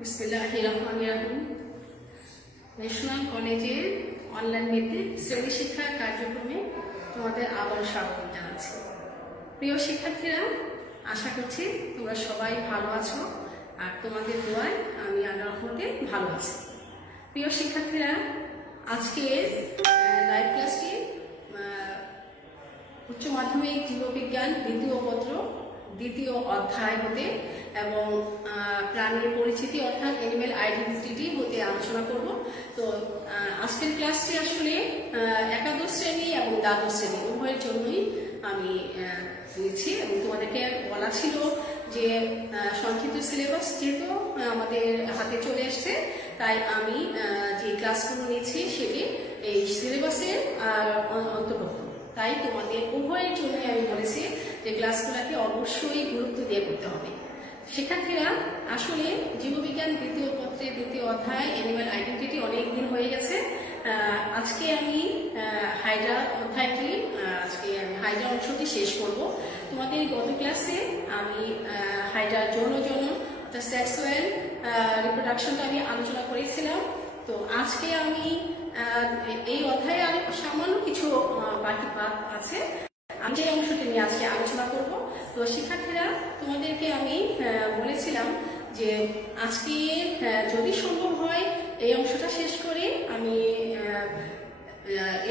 বিসমিল্লাহিররহমানিররহিম। National কলেজের online ভিত্তিক শ্রেণী শিক্ষা কার্যক্রমে তোমাদের আবার স্বাগত জানাচ্ছি। প্রিয় শিক্ষার্থীরা, আশা করছি তোমরা সবাই ভালো আছো আর তোমাদের দোয়ায় আমি আল্লাহর রহমতে ভালো আছি। প্রিয় শিক্ষার্থীরা, আজকে লাইভ ক্লাসটি উচ্চ মাধ্যমিক জীববিজ্ঞান দ্বিতীয় পত্র দ্বিতীয় অধ্যায় হতে এবং প্রাণীর পরিচিতি অর্থাৎ অ্যানিম্যাল আইডেন্টিটি হতে আলোচনা করব। তো আজকের ক্লাসটি আসলে একাদশ শ্রেণী এবং দ্বাদশ শ্রেণী উভয়ের জন্যই আমি নিচ্ছি এবং তোমাদেরকে বলা ছিল যে সংক্ষিপ্ত সিলেবাস যেহেতু আমাদের হাতে চলে এসছে, তাই আমি যে ক্লাসগুলো নিচ্ছি সেটি এই সিলেবাসের অন্তর্ভুক্ত। তাই তোমাদের উভয়ের জন্য আমি বলেছি যে ক্লাসগুলোকে অবশ্যই গুরুত্ব দিয়ে করতে হবে। শিক্ষার্থীরা, আসলে জীববিজ্ঞান দ্বিতীয় পত্রের দ্বিতীয় অধ্যায় অ্যানিম্যাল আইডেন্টিটি অনেক দিন হয়ে গেছে। আজকে আমি হাইড্রা অধ্যায়টি হাইড্রা অংশটি শেষ করব। তোমাদের গত ক্লাসে আমি হাইড্রার যৌন অর্থাৎ সেক্সুয়াল রিপ্রোডাকশনটা আমি আলোচনা করেছিলাম। তো আজকে আমি এই অধ্যায়ে আরো সামান্য কিছু বাকি পাঠ আছে, আমি যে অংশটি নিয়ে আজকে আলোচনা করব। তো শিক্ষার্থীরা, তোমাদেরকে আমি বলেছিলাম যে আজকে যদি সম্ভব হয় এই অংশটা শেষ করে আমি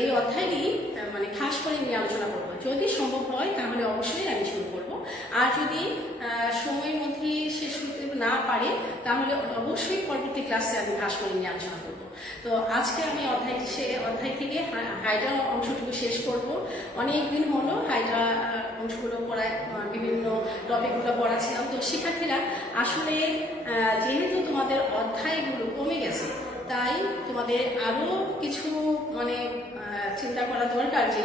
এই অধ্যায়টি মানে খাস করে নিয়ে আলোচনা করব। যদি সম্ভব হয় তাহলে অবশ্যই আমি শুরু করব, আর যদি সময়ের মধ্যে শেষ করতে না পারে তাহলে অবশ্যই পরবর্তী ক্লাসে আমি খাস করে নিয়ে আলোচনা করব। তো আজকে আমি অধ্যায় থেকে হাইড্রা অংশটুকু শেষ করব। অনেক দিন হলো হাইড্রা অংশগুলো পড়ায়, বিভিন্ন টপিকগুলো পড়াচ্ছিলাম। তো শিক্ষার্থীরা, আসলে যেহেতু তোমাদের অধ্যায়গুলো কমে গেছে, তাই তোমাদের আরো কিছু মানে চিন্তা করা দরকার যে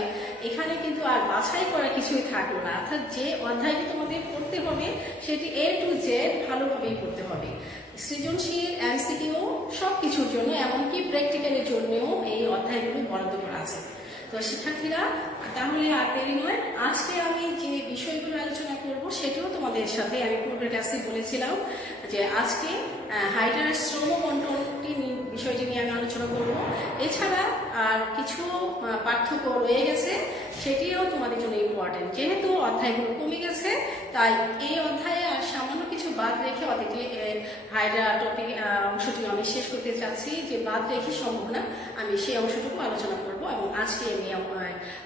এখানে কিন্তু আর বাছাই করা কিছুই থাকলো না, অর্থাৎ যে অধ্যায়টি তোমাদের পড়তে হবে সেটি A to Z ভালোভাবেই পড়তে হবে। সৃজনশীল, MCQ সব কিছুর জন্য, এমনকি প্র্যাকটিক্যালের জন্যও এই অধ্যায়গুলো বরাদ্দ করা আছে। তো শিক্ষার্থীরা, তাহলে আর দেরি নয়, আজকে আমি যে বিষয়গুলো আলোচনা করব সেটিও তোমাদের সাথে আমি পূর্বের ক্লাসে বলেছিলাম যে আজকে হাইড্রার শ্রম বন্টনটি বিষয়টি নিয়ে আমি আলোচনা করব। এছাড়া আর কিছু পার্থক্য রয়ে গেছে, সেটিও তোমাদের জন্য ইম্পর্টেন্ট। যেহেতু অধ্যায়গুলো কমে গেছে, তাই এই অধ্যায়ে আর সামান্য কিছু বাদ রেখে হাইড্রা টপিক অংশটি আমি শেষ করতে চাচ্ছি, যে বাদ রেখে সম্ভব না, আমি সেই অংশটুকু আলোচনা করব এবং আজকে আমি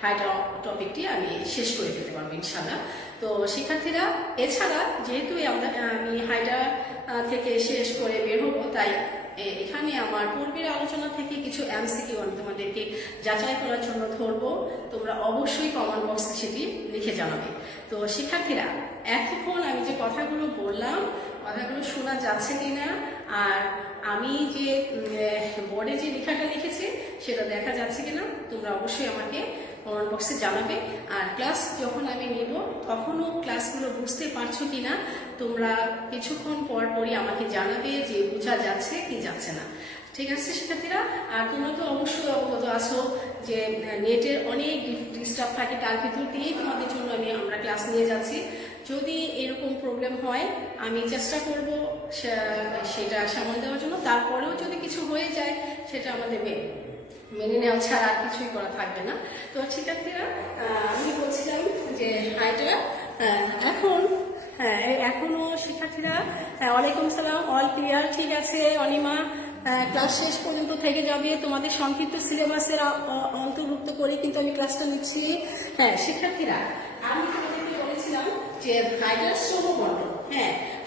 হাইড্রা টপিকটি আমি শেষ করে ফেলতে পারবো ইনশাআল্লাহ। তো শিক্ষার্থীরা, এছাড়া যেহেতু আমি হাইড্রা থেকে শেষ করে বের হবো, তাই এখানে আমার পূর্বের আলোচনা থেকে কিছু MCQ আমি তোমাদেরকে যাচাই করার জন্য ধরবো। তোমরা অবশ্যই কমেন্ট বক্সে সেটি লিখে জানাবে। তো শিক্ষার্থীরা, এতক্ষণ আমি যে কথাগুলো বললাম, কথাগুলো শোনা যাচ্ছে কিনা, আর আমি যে বোর্ডে যে লেখাটা লিখেছি সেটা দেখা যাচ্ছে কিনা, তোমরা অবশ্যই আমাকে কমেন্ট বক্সে জানাবে। আর ক্লাস যখন আমি নেব তখনও ক্লাসগুলো বুঝতে পারছো কিনা তোমরা কিছুক্ষণ পর পরই আমাকে জানাবে যে বোঝা যাচ্ছে কি যাচ্ছে না। ঠিক আছে শিক্ষার্থীরা? আর তোমরা তো অবশ্যই অবগত আছো যে নেটের অনেক ডিস্টার্ব থাকে, তার ভিতর দিয়েই তোমাদের জন্য আমরা ক্লাস নিয়ে যাচ্ছি। যদি এরকম প্রবলেম হয় আমি চেষ্টা করব সেটা সামাল দেওয়ার জন্য। তারপরেও যদি কিছু হয়ে যায় সেটা আমাদের মেনে নেওয়া ছাড়া আর কিছুই করা থাকবে না। তো শিক্ষার্থীরা, আমি বলছিলাম যে হাইড্রা এখনো শিক্ষার্থীরা, ওয়ালাইকুম সালাম, অল ক্লিয়ার, ঠিক আছে অনিমা, ক্লাস শেষ পর্যন্ত থেকে যাবে। তোমাদের সংক্ষিপ্ত সিলেবাসের অন্তর্ভুক্ত করে কিন্তু আমি ক্লাসটা নিচ্ছি। হ্যাঁ শিক্ষার্থীরা, আমি তোমাদেরকে বলেছিলাম যে হাইড্রার শ্রম বন্টন,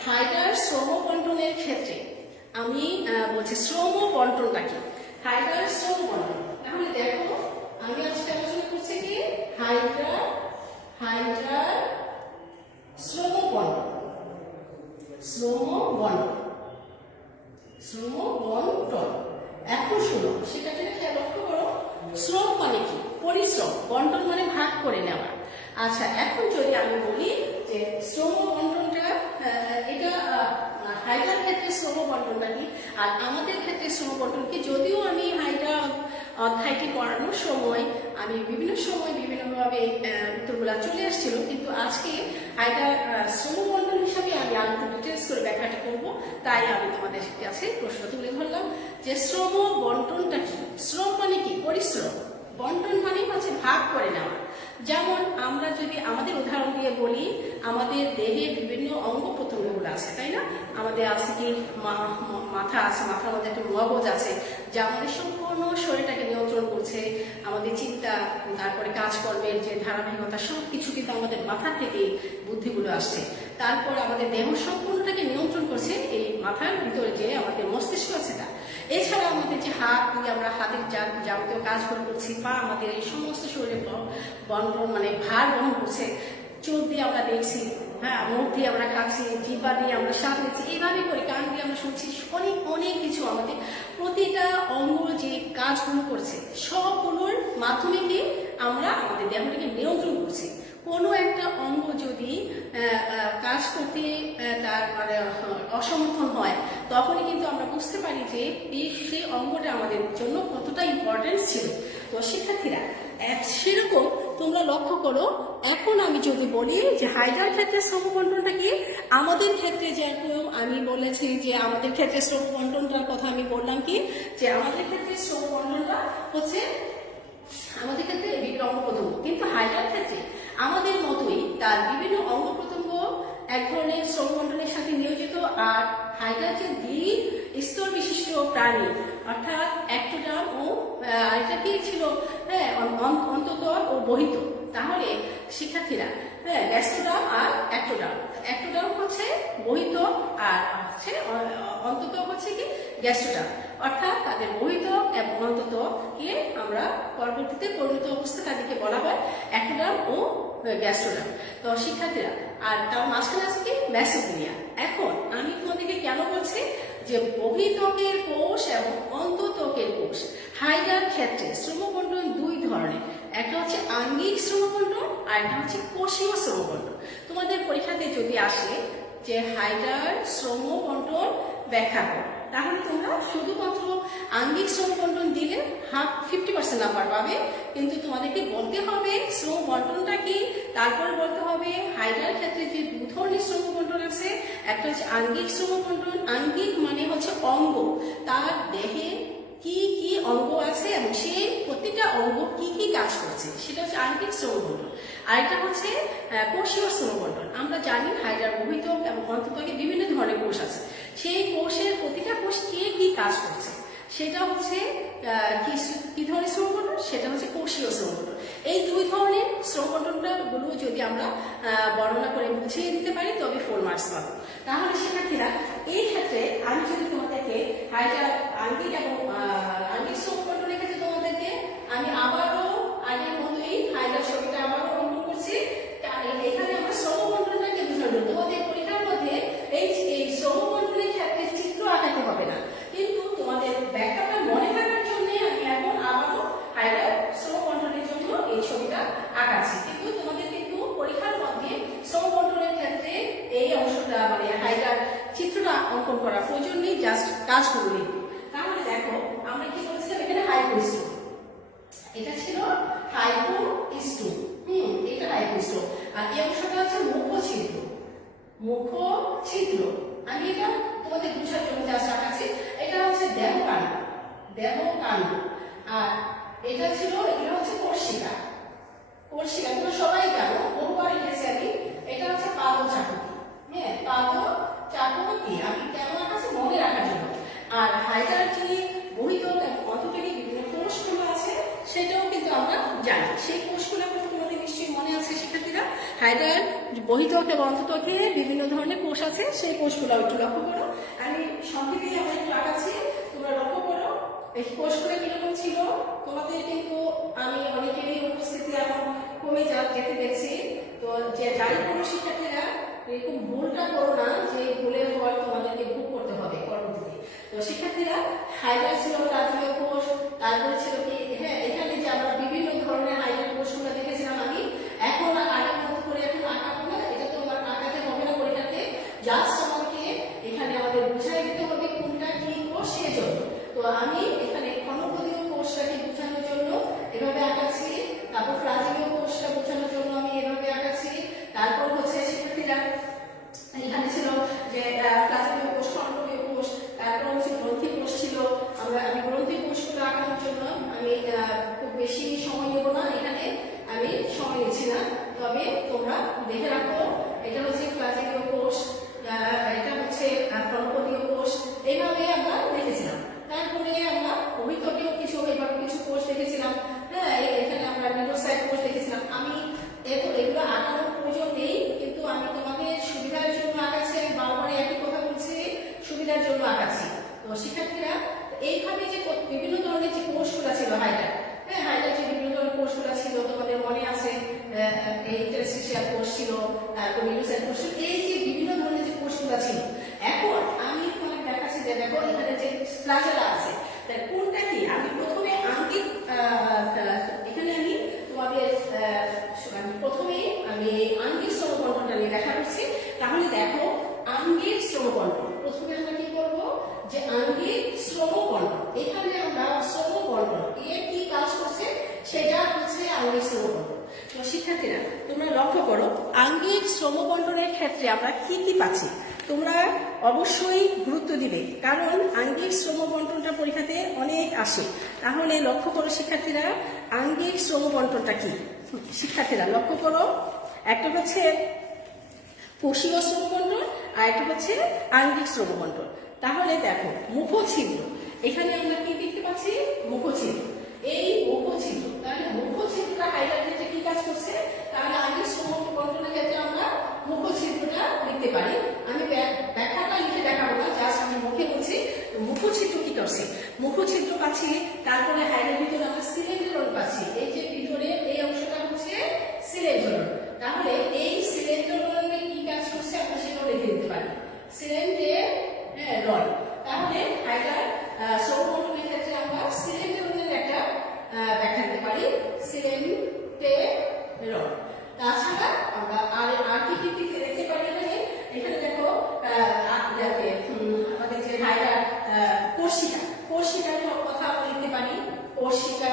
হাইড্রার শ্রম বন্টনের ক্ষেত্রে আমি বলছি শ্রম বন্টনটা কি, হাইড্রার শ্রম বন্টন। তাহলে দেখো, আমি আজকে আলোচনা করছি কি হাইড্রার শ্রম বন্টন। এখন শোনো শিক্ষার্থীরা, খেয়াল লক্ষ্য করো, শ্রম মানে কি? পরিশ্রম, বন্টন মানে ভাগ করে নেওয়া। আচ্ছা, এখন যদি আমি বলি যে শ্রম বন্টনটা, এটা হাইড্রার ক্ষেত্রে শ্রম বন্টনটা কি আর আমাদের ক্ষেত্রে শ্রম বন্টন কি, যদিও আমি হাইড্রা অধ্যায়টি পড়ানোর সময় আমি বিভিন্ন সময় বিভিন্নভাবে উত্তরগুলা চলে আসছিল, কিন্তু আজকে হাইড্রা শ্রম বন্টন হিসাবে আমি আরো ডিটেলস করে ব্যাখ্যাটা করবো, তাই আমি তোমাদেরকে যে শ্রম বন্টনটা কি। শ্রম মানে কি? পরিশ্রম। বন্টন মানে হচ্ছে ভাগ করে নেওয়া। যেমন আমরা যদি আমাদের উদাহরণ দিয়ে বলি, আমাদের দেহের বিভিন্ন অঙ্গ প্রত্যঙ্গগুলো আছে, তাই না? আমাদের আছে কি মাথা আছে, মাথার মধ্যে একটা মগজ আছে যা আমাদের সম্পূর্ণ শরীরটাকে নিয়ন্ত্রণ করছে। আমাদের চিন্তা, তারপরে কাজকর্মের যে ধারাবাহিকতা, সব কিছু কিন্তু আমাদের মাথা থেকে বুদ্ধিগুলো আসছে। তারপর আমাদের দেহ সম্পূর্ণটাকে নিয়ন্ত্রণ করছে এই মাথার ভিতরে যে আমাদের মস্তিষ্ক আছে তা। এছাড়া আমাদের যে হাত দিয়ে আমরা হাতের যাবতীয় কাজগুলো করছি, পা আমাদের এই সমস্ত শরীরে বন্টন মানে ভার বহন করছে। চোখ দিয়ে আমরা দেখছি, হ্যাঁ, মুখ দিয়ে আমরা খাচ্ছি, জিহ্বা দিয়ে আমরা স্বাদ নিচ্ছি, এইভাবে করে কান দিয়ে আমরা শুনছি, অনেক অনেক কিছু আমাদের প্রতিটা অঙ্গ যে কাজগুলো করছে সবগুলোর মাধ্যমে কি আমরা আমাদের দেহটাকে নিয়ন্ত্রণ করছি। কোনো একটা অঙ্গ যদি কাজ করতে তার মানে অসমর্থন হয়, তখনই কিন্তু আমরা বুঝতে পারি যে সেই অঙ্গটা আমাদের জন্য কতটা ইম্পর্টেন্স ছিল। তো শিক্ষার্থীরা, সেরকম তোমরা লক্ষ্য করো, এখন আমি যদি বলি যে হাইড্রার ক্ষেত্রে শ্রম বন্টনটা কি, আমাদের ক্ষেত্রে যেরকম আমি বলেছি যে আমাদের ক্ষেত্রে শ্রম বন্টনটার কথা আমি বললাম কি, যে আমাদের ক্ষেত্রে শ্রম বন্টনটা হচ্ছে আমাদের ক্ষেত্রে বিভিন্ন অঙ্গ প্রত্যঙ্গ, কিন্তু হাইড্রার ক্ষেত্রে আমাদের মতোই তার বিভিন্ন অঙ্গ প্রত্যঙ্গ এক ধরনের শ্রম বন্টনের সাথে নিয়োজিত। আর হাইড্রা যে স্তর বিশিষ্ট প্রাণী, অর্থাৎ অ্যাক্টোডার্ম ও এটা কি ছিল, হ্যাঁ, অন্তঃতল ও বহিত। তাহলে শিক্ষার্থীরা, হ্যাঁ, গ্যাস্ট্রোডার্ম আর অ্যাক্টোডার্ম। অ্যাক্টোডার্ম হচ্ছে বহিত আর হচ্ছে অন্তত হচ্ছে কি গ্যাস্ট্রোডার্ম, অর্থাৎ তাদের বহিত এবং অন্ততকে আমরা পরবর্তীতে পরিণত অবস্থা তাদেরকে বলা হয় অ্যাক্টোডার্ম ও গ্যাস্ট্রোডার্ম। তো শিক্ষার্থীরা, আর তার মাঝখানে আছে কি মেসোপলিয়া। এখন আমি তোমাদেরকে কেন বলছি যে বহিত্বকের কোষ এবং অন্তত্বকের কোষ হাইড্রার ক্ষেত্রে শ্রমবন্টন দুই ধরনের, একটা হচ্ছে আঙ্গিক শ্রমবন্টন আর একটা হচ্ছে কোষীয় শ্রমবন্টন। তোমাদের পরীক্ষাতে যদি আসে যে হাইড্রার শ্রমবন্টন ব্যাখ্যা করো, তাহলে তোমরা শুধুমাত্র আঙ্গিক শ্রমবন্টন দিলে 50% নাম্বার পাবে, কিন্তু তোমাদেরকে বলতে হবে শ্রম বন্টনটা কি, তারপরে বলতে হবে হাইড্রার ক্ষেত্রে যে দু ধরনের শ্রম বন্টন আছে, একটা হচ্ছে আঙ্গিক শ্রম বন্টন। আঙ্গিক মানে হচ্ছে অঙ্গ, তার দেহে কি কি অঙ্গ আছে এবং সেই প্রতিটা অঙ্গ কি কি কাজ করছে, সেটা হচ্ছে আঙ্গিক শ্রম বন্টন। আরেকটা হচ্ছে কোষীয় শ্রম বন্টন। আমরা জানি হাইড্রার বহিত এবং অন্ততকে বিভিন্ন ধরনের কোষ আছে, সেই কোষের প্রতিটা কোষ কে কি কাজ করছে সেটা হচ্ছে কি ধরনের শ্রম বন্টন, সেটা হচ্ছে কোষীয় শ্রম বন্টন। এই দুই ধরনের শ্রম বন্টনগুলো যদি আমরা বর্ণনা করে বুঝিয়ে দিতে পারি তবে 4 মার্কস পাবো। তাহলে শিক্ষার্থীরা, এই ক্ষেত্রে আমি যদি তোমাদেরকে হাইড্রার আঙ্গিক এবং আঙ্গিক শ্রম বন্টনের ক্ষেত্রে তোমাদেরকে আমি আবারও আগের মতোই হাইড্রার ছবিটা আবারও অঙ্কন করছি। এখানে আমরা শ্রম বন্টনটাকে বোঝানো, তোমাদের পরীক্ষার মধ্যে এই শ্রম বন্টনের ক্ষেত্রে চিত্র আঁকাতে হবে না, কিন্তু তোমাদের ব্যাখ্যাটা মনে থাকার জন্য আমি এখন আবারও হাইড্রার শ্রম বন্টনের জন্য এই ছবিটা আঁকাচ্ছি। কিন্তু তোমাদের কিন্তু পরীক্ষার মধ্যে শ্রম বন্টনের ক্ষেত্রে এই অংশটা মানে হাইড্রার চিত্রটা অঙ্কন করা প্রয়োজন নেই, জাস্ট কাজগুলো লিখবে। তাহলে দেখো আমরা কি বলছিলাম, এখানে হাইপোস্টোম, এটা ছিল হাইপোস্টোম, এটা হাইপোস্টোম, আর এই অংশটা হচ্ছে মুখ ছিদ্র। মুখ ছিদ্র আমি এটা তোমাদের বুঝার জন্য জাস্ট আঁকাচ্ছি। এটা হচ্ছে দেহকাণ্ড, দেহকাণ্ড। আর এটা ছিল, এটা হচ্ছে কোর্শিকা, কোর্শিকা তোমরা সবাই জানো, বহুবার লিখেছি আমি। এটা হচ্ছে পাদ চাকতি, হ্যাঁ, পাদ চাকতি। আমি কেমন আঁকাচ্ছি মনে রাখার জন্য। আর হাইড্রার যে বহিত এবং অন্তঃকে বিভিন্ন কোষগুলো আছে সেটাও কিন্তু আমরা জানি। সেই কোষগুলো তোমাদের নিশ্চয়ই মনে আছে শিক্ষার্থীরা। হাইড্রার বহিত্বক এবং অন্তঃকে বিভিন্ন ধরনের কোষ আছে, সেই কোষগুলো একটু লক্ষ্য করো। আমি সংক্ষেপে আমরা একটু আঁকাচ্ছি, তোমরা লক্ষ্য করো এই কোষগুলো কিরকম ছিল। তোমাদের কিন্তু আমি অনেকেরই উপস্থিতি এখন কমে যেতে দেখছি, তো যে যাই কোনো শিক্ষার্থীরা এরকম ভুলটা করো না যে ভুলের ফল তোমাদেরকে ভোগ করতে হবে পরবর্তীতে। তো শিক্ষার্থীরা, হাইড্রা ছিল প্রাথমিক কোষ, তারপরে ছিল কি, হ্যাঁ, এখানে যে আমরা বিভিন্ন ধরনের হাইড্রা কোষগুলো দেখেছিলাম আমি, এখন আর আগের মতো করে এখন আঁকাবো না, এটা তো আমার আঁকাতে হবে না পরীক্ষাতে, জাস্ট আমাকে এখানে আমাদের বুঝাই দিতে হবে কোনটা কি কোষ সেজন্য। তো আমি এখানে ঘনপদীয় কোষটাকে বোঝানোর জন্য এভাবে আঁকাচ্ছি, তারপর ফ্লাজেলীয় কোষটা বোঝানোর জন্য আমি এভাবে আঁকাচ্ছি। তারপর হচ্ছে শিক্ষার্থীরা এখানে ছিল যে ফ্লাজেলীয় কোষ, খণ্ডীয় কোষ, তারপর হচ্ছে গ্রন্থি কোষ ছিল, আমরা খুব বেশি সময় নেব না, এখানে আমি সময় নিচ্ছি না, তবে তোমরা দেখে রাখো। এটা হচ্ছে ফ্ল্যাজেলীয় কোষ, এটা হচ্ছে ফলকীয় কোষ, এইভাবে আমরা দেখেছিলাম। তারপরে আমরা অভিতকীয় কিছু এভাবে কিছু কোষ দেখেছিলাম। হ্যাঁ, এখানে আমরা নিউরোসাইট কোষ দেখেছিলাম। আমি এগুলো আঁকানোর প্রয়োজন নেই, কিন্তু আমি তোমাদের সুবিধার জন্য আঁকাচ্ছি। আমি বারবারই একই কথা বলছি, সুবিধার জন্য আঁকাচ্ছি। তো শিক্ষার্থীরা এইভাবে যে বিভিন্ন ধরনের যে কোষগুলো ছিল হাইডার, হ্যাঁ হাইডার যে বিভিন্ন ধরনের কোষগুলো ছিল তোমাদের মনে আছে, ইন্টারস্টিশিয়াল কোষ ছিল, তারপর নিউরোসাইট কোষ ছিল, এই যে বিভিন্ন ধরনের যে কোষগুলো ছিল। এখন আমি তোমাকে দেখাচ্ছি যে দেখো এখানে যে ফ্ল্যাজেলা আছে, তাই কোনটা কি আমি প্রথমে আঙ্গিক এখানে আমি তোমাদের প্রথমেই আমি আঙ্গিক শ্রমবন্টনটা নিয়ে দেখা করছি। তাহলে দেখো আঙ্গিক শ্রমবন্টন, প্রথমে আমরা কি করব যে আঙ্গিক শ্রমবন্টন, এখানে আমরা শ্রমবন্টন এর কি কাজ করছে সেটা হচ্ছে আঙ্গিক শ্রমবন্টন। তো শিক্ষার্থীরা তোমরা লক্ষ্য করো আঙ্গিক শ্রমবন্টনের ক্ষেত্রে আমরা কি কি পাচ্ছি, তোমরা অবশ্যই গুরুত্ব দিবে, কারণ আঙ্গিক শ্রমবন্টনটা পরীক্ষাতে অনেক আসে। তাহলে লক্ষ্য করো শিক্ষার্থীরা আঙ্গিক শ্রমবন্টনটা কি। শিক্ষার্থীরা লক্ষ্য করো, একটা হচ্ছে কোষীয় শ্রমবন্টন আর একটা হচ্ছে আঙ্গিক শ্রমবন্টন। তাহলে দেখো মুখছিদ্র, এখানে আমরা কি দেখতে পাচ্ছি মুখছিদ্র, এই মুখছিদ্র, তাহলে মুখছিদ্রটা হাইডার ক্ষেত্রে কি কাজ করছে, তাহলে আঙ্গিক শ্রমবন্টনের ক্ষেত্রে আমরা মুখছিদ্রটা লিখতে পারি। আমি ব্যাখ্যাটা লিখে দেখাবো না, জাস্ট আমি মুখে বলছি মুখছিদ্র কি করছে। মুখছিদ্র পাচ্ছি, তারপরে হাইডার ভিতরে আমরা সিলিন্ডারন পাচ্ছি, এই যে ভিতরে এই অংশটা হচ্ছে সিলিন্ডারন। তাহলে এই সিলিন্ডারনে কি কাজ করছে আমরা সেটাও লিখে দিতে পারি, সিলিন্ডারন। তাহলে হাইডার শ্রমবন্টনের ক্ষেত্রে আমরা সিলিন্ডারনের একটা ব্যাখ্যা দিতে পারি, সিলিন্ডারন। তাছাড়া আমরা আর কি কি দেখতে পারি, এখানে দেখো আমাদের যে হাইডার কোর্সিকা, কোর্সিকার কথা আমরা লিখতে পারি, কোর্সিকা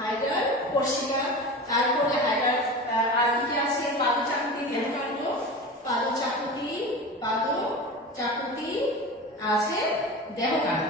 হাইডার কোর্সিকা। তারপরে হাইডার আর কি আছে পাদচাকুতি, দেহকাণ্ড, পাদচাকুতি, পাদচাকুতি আছে দেহকাণ্ড,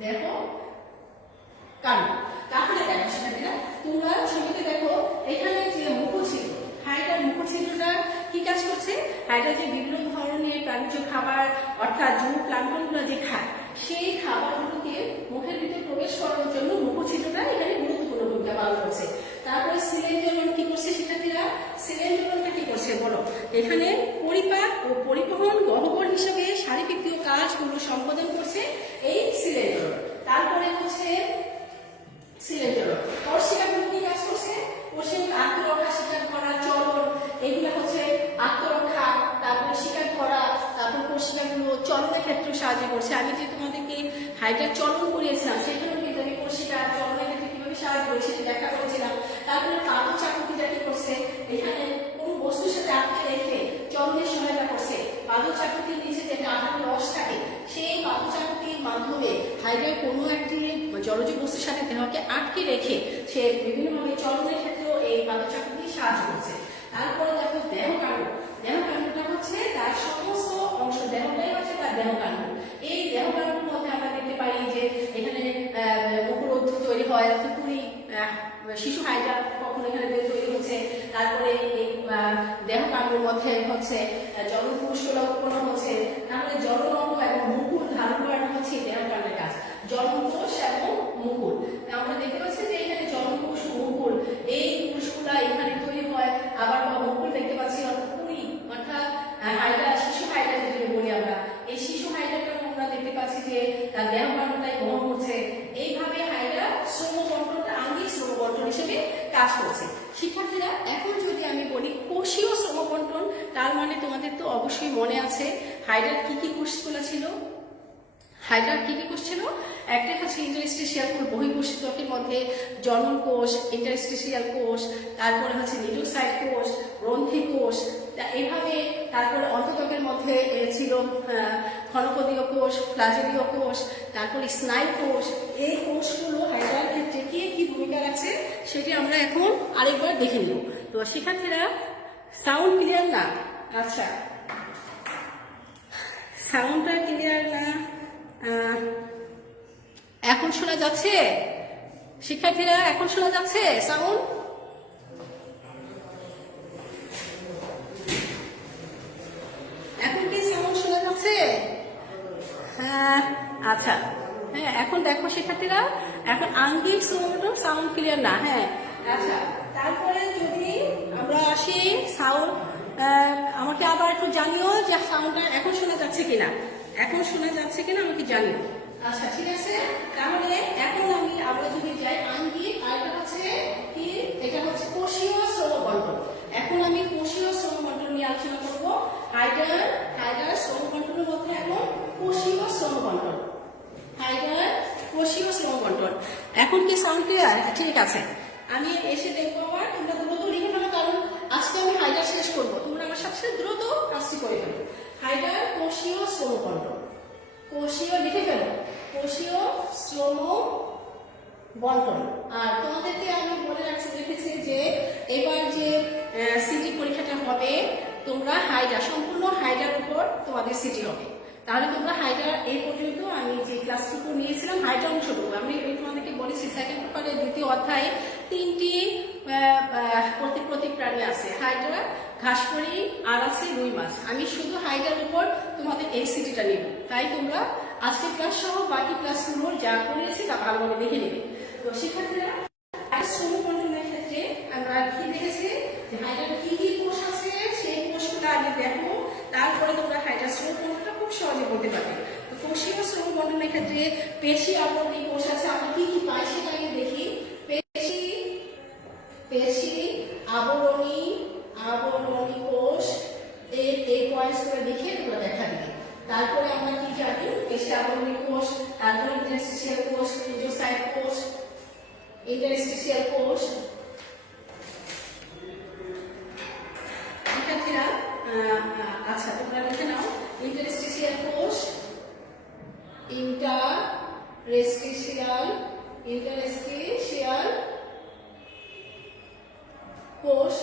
দেহকাণ্ড। তাহলে দেখো শিক্ষার্থীরা তোমরা ছবিতে দেখো এখানে যে মুখছিদ্র, হাইডার মুখছিদ্রটা কি কাজ করছে, হাইডার যে বিভিন্ন ধরনের প্রাণীজ খাবার অর্থাৎ জু প্লাঙ্কটনগুলো যে খায়, সেই খাবারগুলোকে মুখের ভিতরে প্রবেশ করানোর জন্য মুখছিদ্রটা এখানে গুরুত্বপূর্ণ ভূমিকা পালন করছে। তারপরে সিলিন্ডারন কি করছে শিক্ষার্থীরা, সিলিন্ডারনটা কি করছে বলো, এখানে পরিপাক ও পরিবহন গহ্বর হিসেবে শারীরবৃত্তীয় কাজগুলো সম্পাদন করছে এই সিলিন্ডারন। তারপরে হচ্ছে সিলিন্ডারন কোর্সিকাগুলো কি কাজ করছে, কোর্সিকা আত্মরক্ষা, শিকার ধরা, চলন, এগুলো হচ্ছে আত্মরক্ষা, তারপরে শিকার ধরা, তারপর কোর্সিকাগুলো চলনের ক্ষেত্রে সাহায্য করছে। আমি যে তোমাদেরকে হাইডার চলন করিয়েছিলাম সেখানে কিন্তু আমি কোর্সিকা চলনের ক্ষেত্রে কিভাবে সাহায্য করে সেটা ব্যাখ্যা করেছিলাম। তারপরে পাদচাকুতিটা কি করছে, এখানে কোন বস্তুর সাথে আটকে রেখে চলনের সহায়তা করছে। পাদচাকুতির নিচে যে আধার রস থাকে সেই পাদচাকুতির মাধ্যমে হাইডার কোনো একটি জলজ বস্তুর সাথে দেহকে আটকে রেখে সে বিভিন্নভাবে চলনের ক্ষেত্রেও এই পাদচাকুতি সাহায্য করছে। তারপরে দেখো দেহকাণ্ড, দেহকাণ্ডটা হচ্ছে তার সমস্ত অংশ, দেহটাই হচ্ছে তার দেহকাণ্ড। এই দেহকাণ্ডের মধ্যে আমরা দেখতে পারি যে এখানে মুখরোধ তৈরি হয়, পুকুরি শিশু হাইডার কখন এখানে তৈরি হচ্ছে। তারপরে এই দেহকাণ্ডের মধ্যে হচ্ছে জলপুষ্পলা উৎপন্ন হচ্ছে। তাহলে জলরঙ্গ এবং মুকুল ধারণ করানো হচ্ছে দেহকাণ্ডের কাজ, জলকোষ এবং মুকুল। আমরা দেখতে পাচ্ছি যে এখানে জলকোষ মুকুল, এই কোষগুলা এখানে তৈরি হয়। আবার মুকুল দেখতে পাচ্ছি অর্থাৎ পুরি, অর্থাৎ হাইডার, শিশু হাইডার যেটা বলি আমরা, এই শিশু হাইডারটা আমরা দেখতে পাচ্ছি যে তার দেহকাণ্ডটাই গ্রহণ করছে। এইভাবে হাইডার শ্রমবন্টনটা আঙ্গিক শ্রমবন্টন হিসেবে কাজ করছে। শিক্ষার্থীরা এখন যদি আমি বলি কোষীয় শ্রমবন্টন, তার মানে তোমাদের তো অবশ্যই মনে আছে হাইডার কি কি কোষগুলো ছিল। হাইডার কি কি কোষ ছিল, একটা হচ্ছে ইন্টারস্টিশিয়াল কোষ, বহিঃকোষী ত্বকের মধ্যে জনন কোষ, ইন্টারস্টিশিয়াল কোষ, তারপরে হচ্ছে নিউরোসাইট কোষ, গ্রন্থি কোষ, এইভাবে। তারপরে অন্তত্বকের মধ্যে ছিল ক্ষণকদীয় কোষ, ফ্ল্যাজেলীয় কোষ, তারপরে স্নায়ু কোষ। এই কোষগুলো হাইডার ক্ষেত্রে কি কি ভূমিকা রাখছে সেটি আমরা এখন আরেকবার দেখে নিব। তো শিক্ষার্থীরা সাউন্ড ক্লিয়ার না, আচ্ছা সাউন্ডটা ক্লিয়ার না, এখন শোনা যাচ্ছে? শিক্ষার্থীরা এখন শোনা যাচ্ছে সাউন্ড? এখন কি সাউন্ড শোনা যাচ্ছে? হ্যাঁ, আচ্ছা। হ্যাঁ, এখন দেখো শিক্ষার্থীরা, এখন আঙ্গিক সাউন্ড ক্লিয়ার না। হ্যাঁ, আচ্ছা। তারপরে যদি আমরা আসি সাউন্ড, আমাকে আবার একটু জানিও যে সাউন্ডটা এখন শোনা যাচ্ছে কিনা। এখন শোনা যাচ্ছে কিনা আমাকে জানিও। আচ্ছা, ঠিক আছে। তাহলে এখন আমরা যদি যাই আঙ্গিক, আর এটা হচ্ছে কি, এটা হচ্ছে কোষীয় শ্রমবণ্টন। এখন আমি কোষীয় শ্রমবণ্টন নিয়ে আলোচনা করবো। হাইডার শ্রমবণ্টনের মধ্যে এখন কোষীয় শ্রমবণ্টন। হাইডার কোষীয় শ্রমবণ্টন। এখন কি সাউন্ড ক্লিয়ার? ঠিক আছে। আমি এসে দেখবো আমার, তোমরা দ্রুত লিখে ফেলো, কারণ আজকে আমি হাইডার শেষ করবো। তোমরা আমার সাথে দ্রুত কাজটি করে ফেলো। হাইডার কোষীয় শ্রমবণ্টন। কোষীয় লিখে ফেলো, কোষীয় শ্রম বন্টন। আর তোমাদেরকে আমি বলে রেখেছি যে এবার যে সিটি পরীক্ষাটা হবে, তোমরা হাইডার, সম্পূর্ণ হাইডার উপর তোমাদের সিটি হবে। তাহলে তোমরা হাইডার এই পর্যন্ত আমি যে ক্লাসটুকু নিয়েছিলাম, হাইডার অংশটুকু আমি তোমাদেরকে বলেছি সেকেন্ড পেপারের দ্বিতীয় অধ্যায়ে 3টি প্রতীক প্রাণী আছে, হাইডার, ঘাসফড়িং আর আছে রুই মাছ। আমি শুধু হাইডার উপর তোমাদের এই সিটিটা নেব। তাই তোমরা আজকে ক্লাস সহ বাকি ক্লাসগুলোর যা করেছি তা ভালোভাবে দেখে নেবে। তো শিক্ষার্থীরা, শ্রমবণ্টনের ক্ষেত্রে আমরা কি দেখেছি যে হাইডার কি কি কোষ আছে, সেই কোষগুলো আগে দেখো, তারপরে তোমরা হাইডার শ্রমবণ্টনটা খুব সহজে করতে পারবে। তো কোষীয় শ্রমবণ্টনের ক্ষেত্রে পেশি আবরণী কোষ আছে। আমরা কি কি পাই সেটা আগে দেখি। পেশি আবরণী কোষ, এই পয়েন্টস করে দেখে তোমরা দেখা দিবে। তারপরে আমরা কি জানি, পেশি আবরণী কোষ, তারপরে ইন্টারস্টিশিয়াল কোষ, মেজোসাইট কোষ, ইন্টারস্টিশিয়াল কোষ। শিক্ষার্থীরা, আচ্ছা তোমরা লিখে নাও, ইন্টারস্টিশিয়াল কোষ, ইন্টারস্টিশিয়াল কোষ,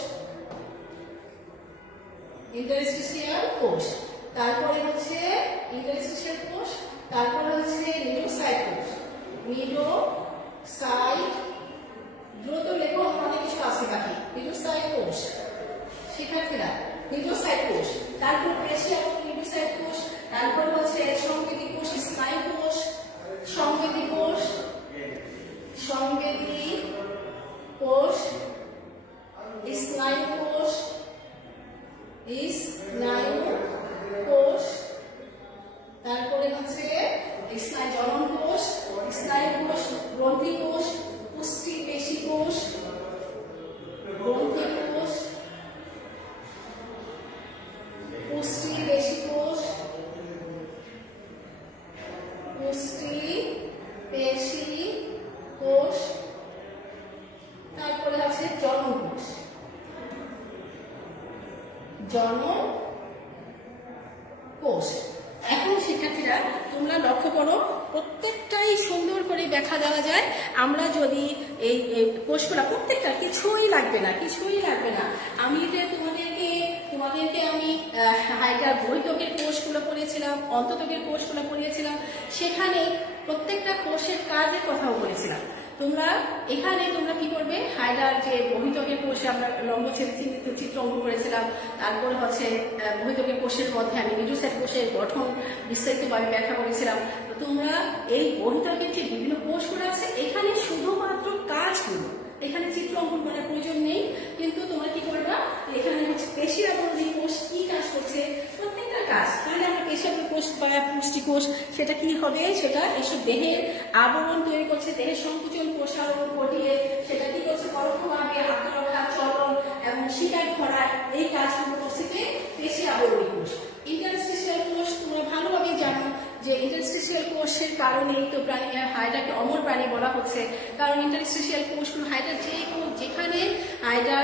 ইন্টারস্টিশিয়াল কোষ। তারপরে হচ্ছে ইন্টারস্টিশিয়াল কোষ, তারপরে হচ্ছে মেজোসাইট কোষ। মেজোসাইট, দ্রুত লেখো, অনেক কিছু আছে বাকি। মেজোসাইট কোষ শিক্ষার্থীরা, মেজোসাইট কোষ। তারপর পেশি আবরণী মেজোসাইট কোষ, তারপর হচ্ছে সংবেদী কোষ, স্নায়ু কোষ, সংবেদী কোষ, স্নায়ু কোষ, তারপরে হচ্ছে জ্বলন কোষ, স্নায়ু কোষ, গ্রন্থি কোষ, পুষ্টি পেশি কোষ, গ্রন্থি কোষ, পুষ্টি পেশি কোষ, তারপরে আছে জনন কোষ। এখন শিক্ষার্থীরা, তোমরা লক্ষ্য করো, প্রত্যেকটাই সুন্দর করে দেখা দেওয়া যায়। আমরা যদি এই কোষগুলো প্রত্যেকটা, কিছুই লাগবে না। আমি যে তোমাদেরকে আমি হাইডার বহিত্বকের কোষগুলো পড়িয়েছিলাম, অন্তত্বকের কোষগুলো পড়িয়েছিলাম, সেখানে প্রত্যেকটা কোষের কাজের কথাও বলেছিলাম। এখানে তোমরা কি করবে, হাইডার যে বহিত্বকের কোষে আমরা লম্বচ্ছেদ চিত্র অঙ্কন করেছিলাম, তারপরে হচ্ছে বহিত্বকের কোষের মধ্যে আমি মেজোসাইট কোষের গঠন বিস্তারিতভাবে ব্যাখ্যা করেছিলাম। তো তোমরা এই বহিত্বকের যে বিভিন্ন কোষগুলো আছে, এখানে শুধুমাত্র কাজগুলো, এখানে চিত্র অঙ্কন করার প্রয়োজন নেই। কিন্তু তোমরা কি করবা, এখানে হচ্ছে পেশি আবরণী কোষ কি কাজ করছে, প্রত্যেকটা কাজ। তাহলে আমরা পেশি আবরণী কোষ বা পুষ্টি কোষ, সেটা কি হবে, সেটা এসব দেহের আবরণ তৈরি করছে, দেহের সংকুচন প্রসারণ ঘটিয়ে সেটা কি করছে, পরোক্ষভাবে আকার রক্ষা, চলন এবং শিকার ধরা, এই কাজগুলো করছে পেশি আবরণী কোষ। ইন্টারস্টিশিয়াল কোষ তোমরা ভালোভাবে জানো যে ইন্টারস্টিশিয়াল কোষের কারণেই তো হাইডারকে অমর প্রাণী বলা হচ্ছে। কারণ ইন্টারস্টিশিয়াল কোষগুলো হাইডার যেখানে হাইডার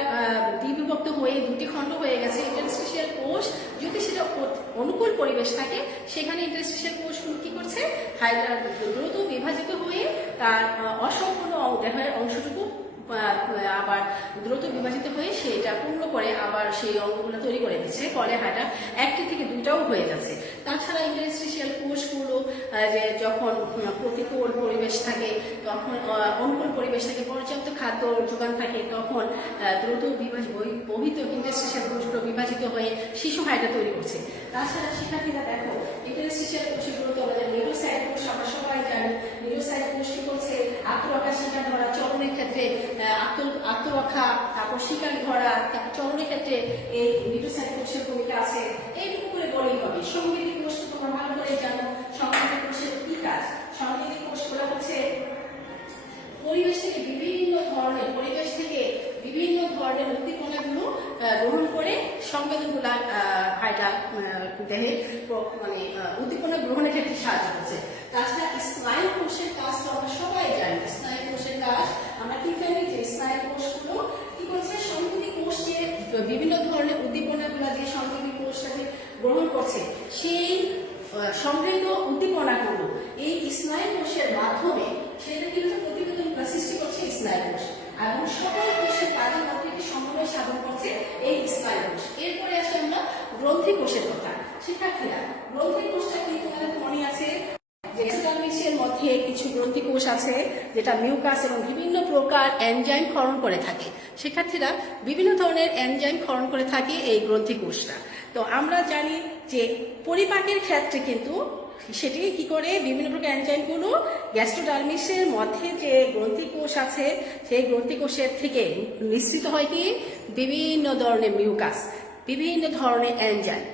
দ্বিবিভক্ত হয়ে দুটি খণ্ড হয়ে গেছে, ইন্টারস্টিশিয়াল কোষ যদি সেটা অনুকূল পরিবেশ থাকে, সেখানে ইন্টারস্টিশিয়াল কোষগুলো কি করছে, হাইডার দ্রুত বিভাজিত হয়ে তার অসম্পূর্ণ দেহের অংশটুকু আবার দ্রুত বিভাজিত হয়ে সেটা পূর্ণ করে আবার সেই অঙ্গগুলো তৈরি করে দিচ্ছে, ফলে হাড়টা একটি থেকে দুটাও হয়ে যাচ্ছে। তাছাড়া ইন্টারস্টিশিয়াল কোষগুলো যে যখন প্রতিকূল পরিবেশ থাকে, তখন অনুকূল পরিবেশ থাকে, পর্যাপ্ত খাদ্য যোগান থাকে, তখন দ্রুত বহিত ইন্টারস্টিশিয়াল কোষগুলো বিভাজিত হয়ে শিশু হাড়টা তৈরি করছে। তাছাড়া শিক্ষার্থীরা দেখো, ইন্টারস্টিশিয়াল কোষগুলো তো আমাদের নিউরোসাইট কোষ, আমরা সবাই জানি। নিউরোসাইট কোষ কি করছে? আত্মরক্ষা, শিকার ধরা, চলনের ক্ষেত্রে আত্মরক্ষা, তারপর শিকার ধরা, তারপর চলনের ক্ষেত্রে এই নিউরোসাইট কোষের ভূমিকা আছে। এইটুকু করে বলেই হবে। সংবেদী কোষ তো তোমরা ভালো করে জানো। সংবেদী কোষের কি কাজ? সংবেদী কোষগুলো হচ্ছে পরিবেশ থেকে বিভিন্ন ধরনের উদ্দীপনাগুলো গ্রহণ করে সংবেদনগুলো হাইটা দেহে মানে উদ্দীপনা গ্রহণের ক্ষেত্রে সাহায্য করছে। তাছাড়া স্নায়ু কোষের কাজ তো আমরা সবাই জানি। স্নায়ু কোষের কাজ আমরা কি জানি যে স্নায়ু কোষগুলো কি করছে? সংবেদী কোষ যে বিভিন্ন ধরনের উদ্দীপনাগুলো যে সংবেদী কোষটা যে গ্রহণ করছে, সেই সমৃদ্ধ উদ্দীপনাগুলো এই স্নায়ু কোষের মাধ্যমে সেটা কিন্তু প্রতিবেদন সৃষ্টি করছে স্নায়ু কোষ, এবং সকল কোষের কাজের মধ্যে একটি সমন্বয় সাধন করছে এই স্নায়ু কোষ। এরপরে আসে আমরা গ্রন্থি কোষের কথা। শিক্ষার্থীরা, গ্রন্থি কোষটা কি তোমাদের মনে আছে? এক্সোডার্মিসের মধ্যে কিছু গ্রন্থি কোষ আছে যেটা মিউকাস এবং বিভিন্ন প্রকার এনজাইম ক্ষরণ করে থাকে। শিক্ষার্থীরা, বিভিন্ন ধরনের এনজাইম ক্ষরণ করে থাকে এই গ্রন্থি কোষটা। তো আমরা জানি যে পরিপাকের ক্ষেত্রে কিন্তু সেটি কি করে বিভিন্ন প্রকার এনজাইমগুলো গ্যাস্ট্রোডার্মিসের মধ্যে যে গ্রন্থি কোষ আছে সেই গ্রন্থি কোষের থেকে নিঃসৃত হয় কি বিভিন্ন ধরনের মিউকাস, বিভিন্ন ধরনের এনজাইম।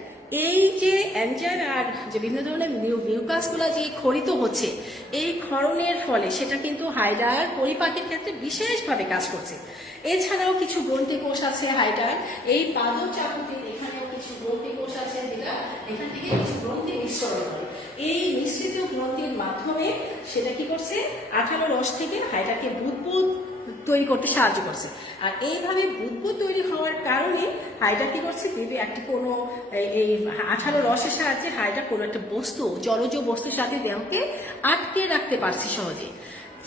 এই যে এনজাইম আর যে বিভিন্ন ধরনের মিউকাসগুলো যে ক্ষরিত হচ্ছে, এই ক্ষরণের ফলে সেটা কিন্তু হাইডার পরিপাকের ক্ষেত্রে বিশেষভাবে কাজ করছে। এছাড়াও কিছু গ্রন্থি কোষ আছে হাইডার, এই পাদচাপতে এখানেও কিছু গ্রন্থি কোষ আছে যেটা এখান থেকে কিছু গ্রন্থি নিঃসরণ করে। এই নিঃসৃত গ্রন্থির মাধ্যমে সেটা কি করছে? আঠালো রস থেকে হাইডারকে বুদবুদ তৈরি করতে সাহায্য করছে। আর এইভাবে বুদবুদ তৈরি হওয়ার কারণে হাইডা কি করছে? একটি কোনো এই আঠালো রসের সাহায্যে হাইডা কোনো একটা বস্তু, জলজ বস্তুর সাথে দেহকে আটকে রাখতে পারছে সহজে।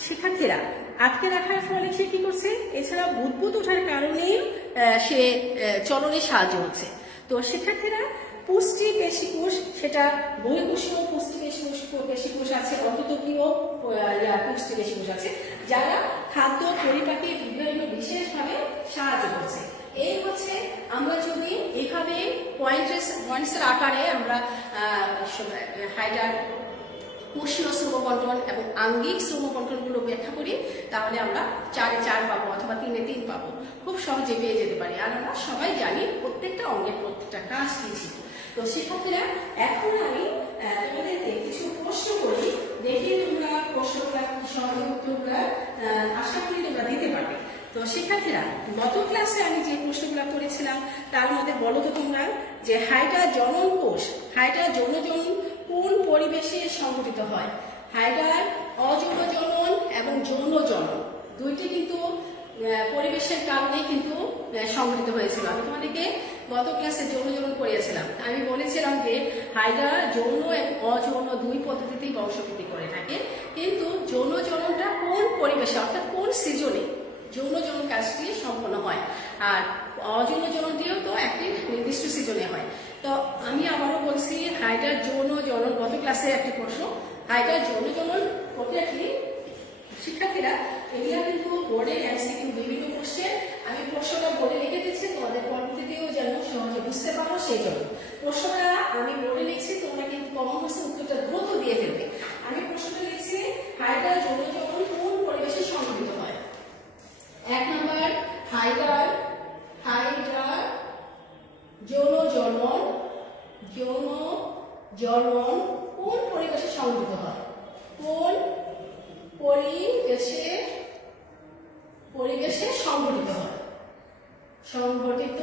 শিক্ষার্থীরা, আটকে রাখার ফলে সে কি করছে? এছাড়া বুদবুদ ওঠার কারণেই সে চলনে সাহায্য হচ্ছে। তো শিক্ষার্থীরা, পুষ্টি পেশি কোষ, সেটা বহিঃকোষীয় পুষ্টি পেশি কোষ আছে, অন্তঃকীয় পুষ্টি পেশি কোষ আছে, যারা খাদ্য পরিপাকে বিশেষভাবে সাহায্য করছে। এই হচ্ছে, আমরা যদি এইভাবে পয়েন্টসের আকারে আমরা হাইডার কোষীয় শ্রমবন্টন এবং আঙ্গিক শ্রমবন্টনগুলো ব্যাখ্যা করি, তাহলে আমরা 4-4 পাবো অথবা 3-3 পাবো, খুব সহজে পেয়ে যেতে পারি। আর আমরা সবাই জানি প্রত্যেকটা অঙ্গের প্রত্যেকটা কাজ কি ছিল। তো শিক্ষার্থীরা, এখন আমি তোমাদেরকে কিছু প্রশ্ন করি, দেখি তোমরা প্রশ্নগুলো সহজে উত্তরগুলো আশা করি তোমরা দিতে পারবে। তো শিক্ষার্থীরা, গত ক্লাসে আমি যে প্রশ্নগুলো করেছিলাম তার মধ্যে বলো তো তোমরা যে হাইডা জনন কোষ, হাইডা যৌন জনন কোন পরিবেশে সংঘটিত হয়? হাইডার অযৌন জনন এবং যৌন জনন দুইটি কিন্তু পরিবেশের কারণে কিন্তু সংঘটিত হয়েছিল। আমি তোমাদেরকে গত ক্লাসে যৌন জনন করিয়েছিলাম। আমি বলেছিলাম যে হাইডা যৌন এবং অযৌন দুই পদ্ধতিতেই বংশবৃদ্ধি করে থাকে, কিন্তু যৌন জননটা কোন পরিবেশে অর্থাৎ কোন সিজনে যৌন জনন কাজটি সম্পন্ন হয়, আর অযৌন জননটিও তো একটি নির্দিষ্ট সিজনে হয়। তো আমি আবারও বলছি, হাইডার যৌন জনন, গত ক্লাসে একটি প্রশ্ন, হাইডার যৌন জনন প্রক্রিয়াটি। শিক্ষার্থীরা, এগুলা কিন্তু বোর্ডে এমসিকিউ বিভিন্ন কোশ্চেন, আমি প্রশ্নটা বোর্ডে লিখে দিচ্ছি তোমাদের পরবর্তীতেও যেন সহজে বুঝতে পারো সেই জন্য প্রশ্নটা আমি বোর্ডে লিখছি। তোমরা কিন্তু কমন কোর্সে উত্তরটা দ্রুত দিয়ে ফেলবে। আমি প্রশ্নটা লিখছি, হাইডার যৌন জনন কোন পরিবেশে সংঘটিত হয়? 1 নম্বর, হাইডার যৌন জনন কোন পরিবেশে সংঘটিত হয়? কোন পরিবেশে সংঘটিত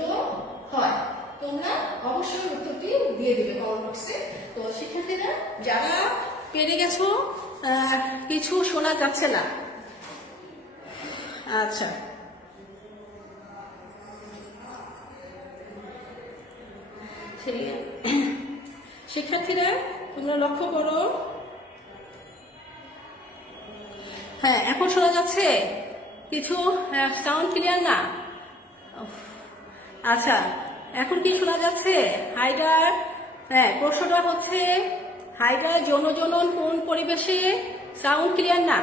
হয়? তোমরা অবশ্যই উত্তরটি দিয়ে দিবে কমেন্ট বক্সে। তো শিক্ষার্থীরা, যারা পেরে গেছো, কিছু শোনা যাচ্ছে না, আচ্ছা, শিক্ষার্থীরা তোমরা লক্ষ্য করো, হ্যাঁ এখন শোনা যাচ্ছে? কিছু সাউন্ড ক্লিয়ার না? আচ্ছা, এখন কি শোনা যাচ্ছে? হাইড্রার, হ্যাঁ, প্রশ্নটা হচ্ছে হাইড্রার যৌন জনন কোন পরিবেশে? সাউন্ড ক্লিয়ার না?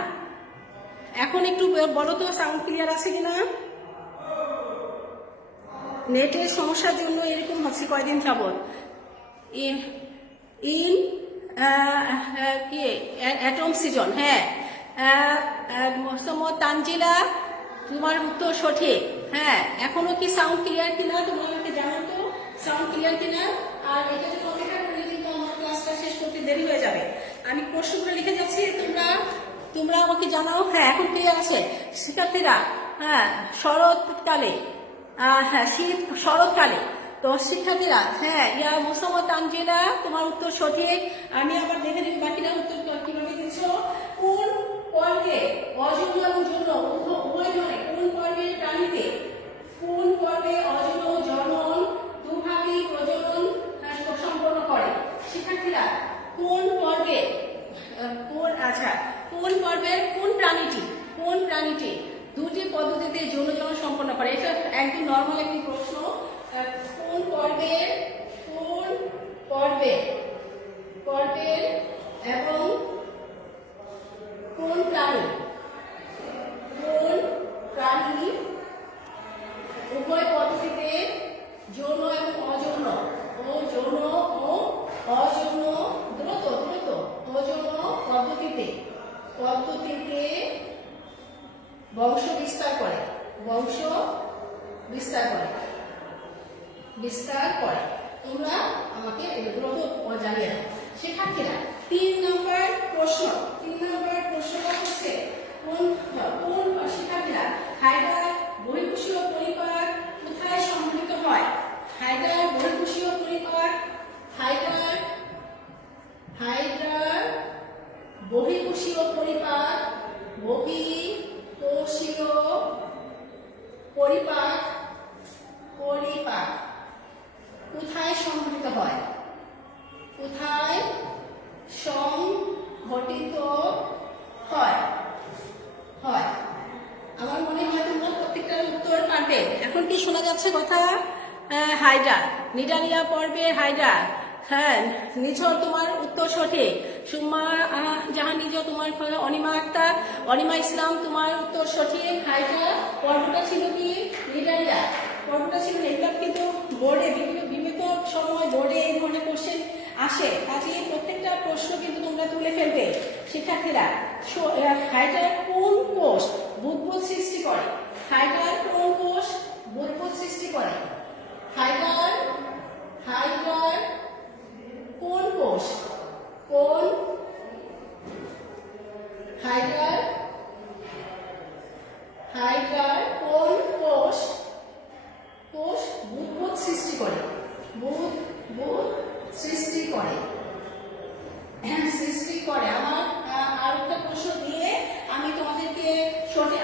এখন একটু বলো তো সাউন্ড ক্লিয়ার আছে কিনা? নেটের সমস্যার জন্য এরকম হচ্ছে কয়দিন যাবত। ইন কি অ্যাটম সিজন, হ্যাঁ, মোহাম্মদ তানজিলা, তোমার উত্তর সঠিক। হ্যাঁ, এখনো কি সাউন্ড ক্লিয়ার কিনা তোমরা আমাকে জানো তো, সাউন্ড ক্লিয়ার কিনা? আর এটা যদি অপেক্ষা করলে কিন্তু আমার ক্লাসটা শেষ করতে দেরি হয়ে যাবে। আমি প্রশ্নগুলো লিখে যাচ্ছি, তোমরা আমাকে জানাও। হ্যাঁ, এখন ক্লিয়ার আছে শিক্ষার্থীরা? হ্যাঁ, শরৎকালে, হ্যাঁ শীত শরৎকালে। তো শিক্ষার্থীরা, হ্যাঁ, ইয়া মোসাম্মদ তানজিলা, তোমার উত্তর সঠিক। আমি আবার দেখে নিই বাকিরা উত্তর কিভাবে দিচ্ছ। কোন পর্বে অযৌন এবং যৌন উভয় ধরনের, কোন পর্বের প্রাণীতে, কোন পর্বে অযৌন জনন দুভাবেই প্রজনন সম্পন্ন করে? শিক্ষার্থীরা, কোন পর্বে, কোন পর্বের কোন প্রাণীটি দুটি পদ্ধতিতে যৌন জনন সম্পন্ন করে? এটা একদম নর্মাল একটি প্রশ্ন। কোন পর্বের এবং কোন প্রাণী উভয় পদ্ধতিতে যৌন এবং অযৌন অযৌন পদ্ধতিতে বংশ বিস্তার করে। তোমরা আমাকে দ্রুত জানিয়ে দাও শিক্ষার্থীরা। 3 নম্বর প্রশ্নটা হচ্ছে কোন শিক্ষার্থীরা হাইড্রার বহিঃকোষীয় পরিপাক কোথায় সংঘটিত হয়? হাইড্রার বহিঃকোষীয় পরিপাক, হাইড্রার বহিঃকোষীয় পরিপাক কোথায় সংঘটিত হয়? আমার মনে হয় তোমরা প্রত্যেকটার উত্তর পারবে। এখন কি শোনা যাচ্ছে কথা? হাইড্রা, নিডারিয়া পর্বের হাইড্রা। হ্যাঁ, নিঝর তোমার উত্তর সঠিক। সুম্মা জাহান নিজ তোমার, অনিমা ইসলাম তোমার উত্তর সঠিক। হাইড্রা পর্বটা ছিল কি? নিডারিয়া পর্বটা ছিল। এগুলো কিন্তু বোর্ডে বিভিন্ন সময় বোর্ডে এই ধরনের কোশ্চেন আসে, কাজে প্রত্যেকটা প্রশ্ন কিন্তু তোমরা তুলে ফেলবে শিক্ষার্থীরা। হাইড্রার কোন কোষ বুদবুদ সৃষ্টি করে? হাইড্রার কোন কোষ বুদবুদ সৃষ্টি করে? হাইড্রার কোন কোষ বুদবুদ সৃষ্টি করে? আমার আরেকটা প্রশ্ন দিয়ে আমি তোমাদেরকে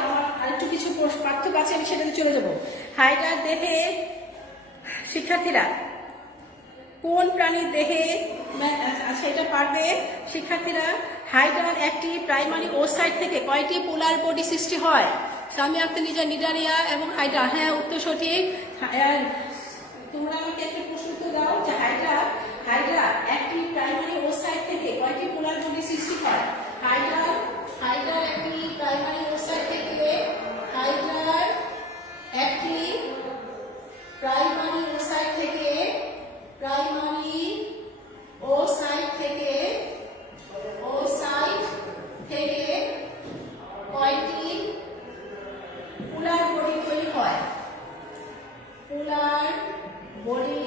আমার আরেকটু কিছু পার্থক্য আছে, আমি সেটাতে চলে যাব। হাইড্রার দেহে শিক্ষার্থীরা কোন প্রাণীর দেহে, সেটা পারবে শিক্ষার্থীরা। হাইড্রার একটি প্রাইমারি ওসাইট থেকে কয়টি পোলার বডি সৃষ্টি হয়? সামি আক্তার নিজা, নিডারিয়া এবং হাইড্রা। হ্যাঁ, উত্তর সঠিক। তোমরা আমাকে একটা প্রশ্ন তো দাও যে হাইড্রা একটি প্রাইমারি ওসাইট থেকে কয়টি পোলার বডি সৃষ্টি হয়? হাইড্রার একটি প্রাইমারি ওসাইট থেকে কয়টি পোলার বডি তৈরি হয়? পোলার বডি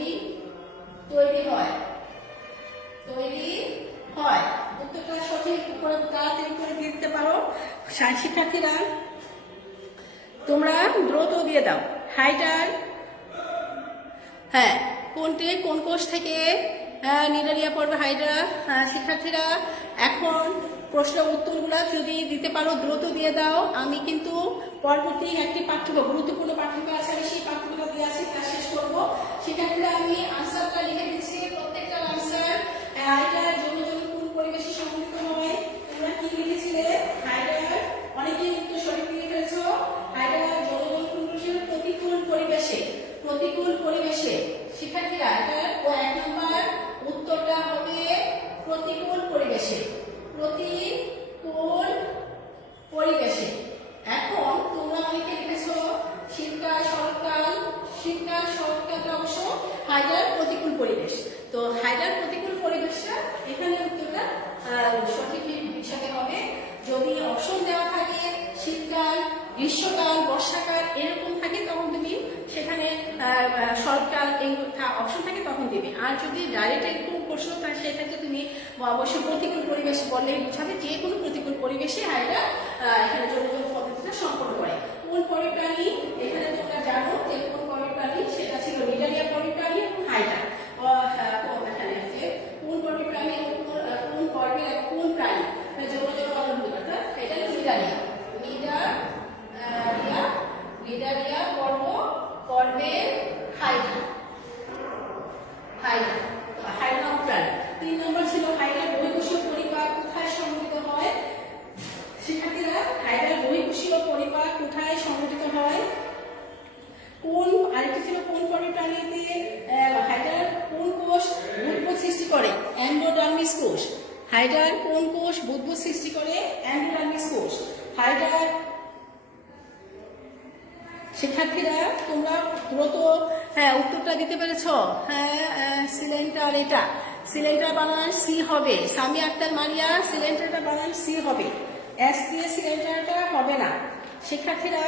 তৈরি হয়। উত্তরটা সঠিক করে তাড়াতাড়ি করে দিতে পারো শিক্ষার্থীরা। তোমরা দ্রুত দিয়ে দাও। হাইড্রার, হ্যাঁ, কোন কোষ থেকে নিডারিয়া পর্বে হাইড্রা? শিক্ষার্থীরা এখন প্রশ্ন উত্তরগুলো যদি দিতে পারো দ্রুত দিয়ে দাও। আমি কিন্তু পরবর্তী একটি গুরুত্বপূর্ণ পাঠ্যক্রম আছে, আমি সেই পাঠ্যক্রমটা দিয়ে আসি, ক্লাস শেষ করবো। শিক্ষার্থীরা আমি আনসারটা লিখে দিচ্ছি, প্রত্যেকটা আনসার। হাইড্রার যৌন জনন কোন পরিবেশে সংঘটিত হয়? তোমরা কি লিখেছিলে? হাইড্রার, অনেকেই উত্তর সঠিক লিখে ফেলেছো। হাইডার প্রতিকূল পরিবেশ। তো হাইডার প্রতিকূল পরিবেশটা এখানে উত্তরটা সঠিক হিসাবে হবে। যদি অপশন দেওয়া থাকে শীতকাল, গ্রীষ্মকাল, বর্ষাকাল এরকম থাকে তখন তুমি সেখানে শরৎকাল এই অপশন থাকে তখন দিবে। আর যদি ডাইরেক্ট এরকম প্রশ্ন থাকে সেক্ষেত্রে তুমি অবশ্যই প্রতিকূল পরিবেশ বললেই বোঝাবে যে কোনো প্রতিকূল পরিবেশে হাইডার এখানে যোগাযোগ পদ্ধতিটা সম্পন্ন করে। কোন পরিপ্রাণী এখানে তোমরা জানো যে কোন পরিপ্রাণী, সেটা ছিল নিডারিয়া পরিপ্রাণী এবং হাইডার। এখানে আছে কোন পরিপ্রাণী, কোন পর্বের কোন প্রাণী যোগাযোগ অর্থাৎ এটা হলো নিডারিয়া। নিডারিয়া পর্বের হাইড্রা প্রাণী। 3 নম্বর ছিল হাইড্রা বহিঃকোষীয় পরিপাক কোথায় সংঘটিত হয়। শিক্ষার্থীরা হাইড্রার বহিঃকোষীয় পরিপাক কোথায় সংঘটিত হয়? আরেকটি ছিল কোন পরিপ্রাণীতে হাইড্রার কোন কোষ বুদবুদ সৃষ্টি করে? এন্ডোডার্মিস কোষ। হাইড্রার কোন কোষ বুদবুদ সৃষ্টি করে? এন্ডোডার্মিস কোষ। হাইড্রার শিক্ষার্থীরা তোমরা দ্রুত উত্তরটা দিতে পেরেছ? সিলেন্টার, এটা সিলেন্টার বানান সি হবে। সামি আক্তার মারিয়া সিলেন্টারটা বানান সি হবে, এস দিয়ে সিলেন্টারটা হবে না। শিক্ষার্থীরা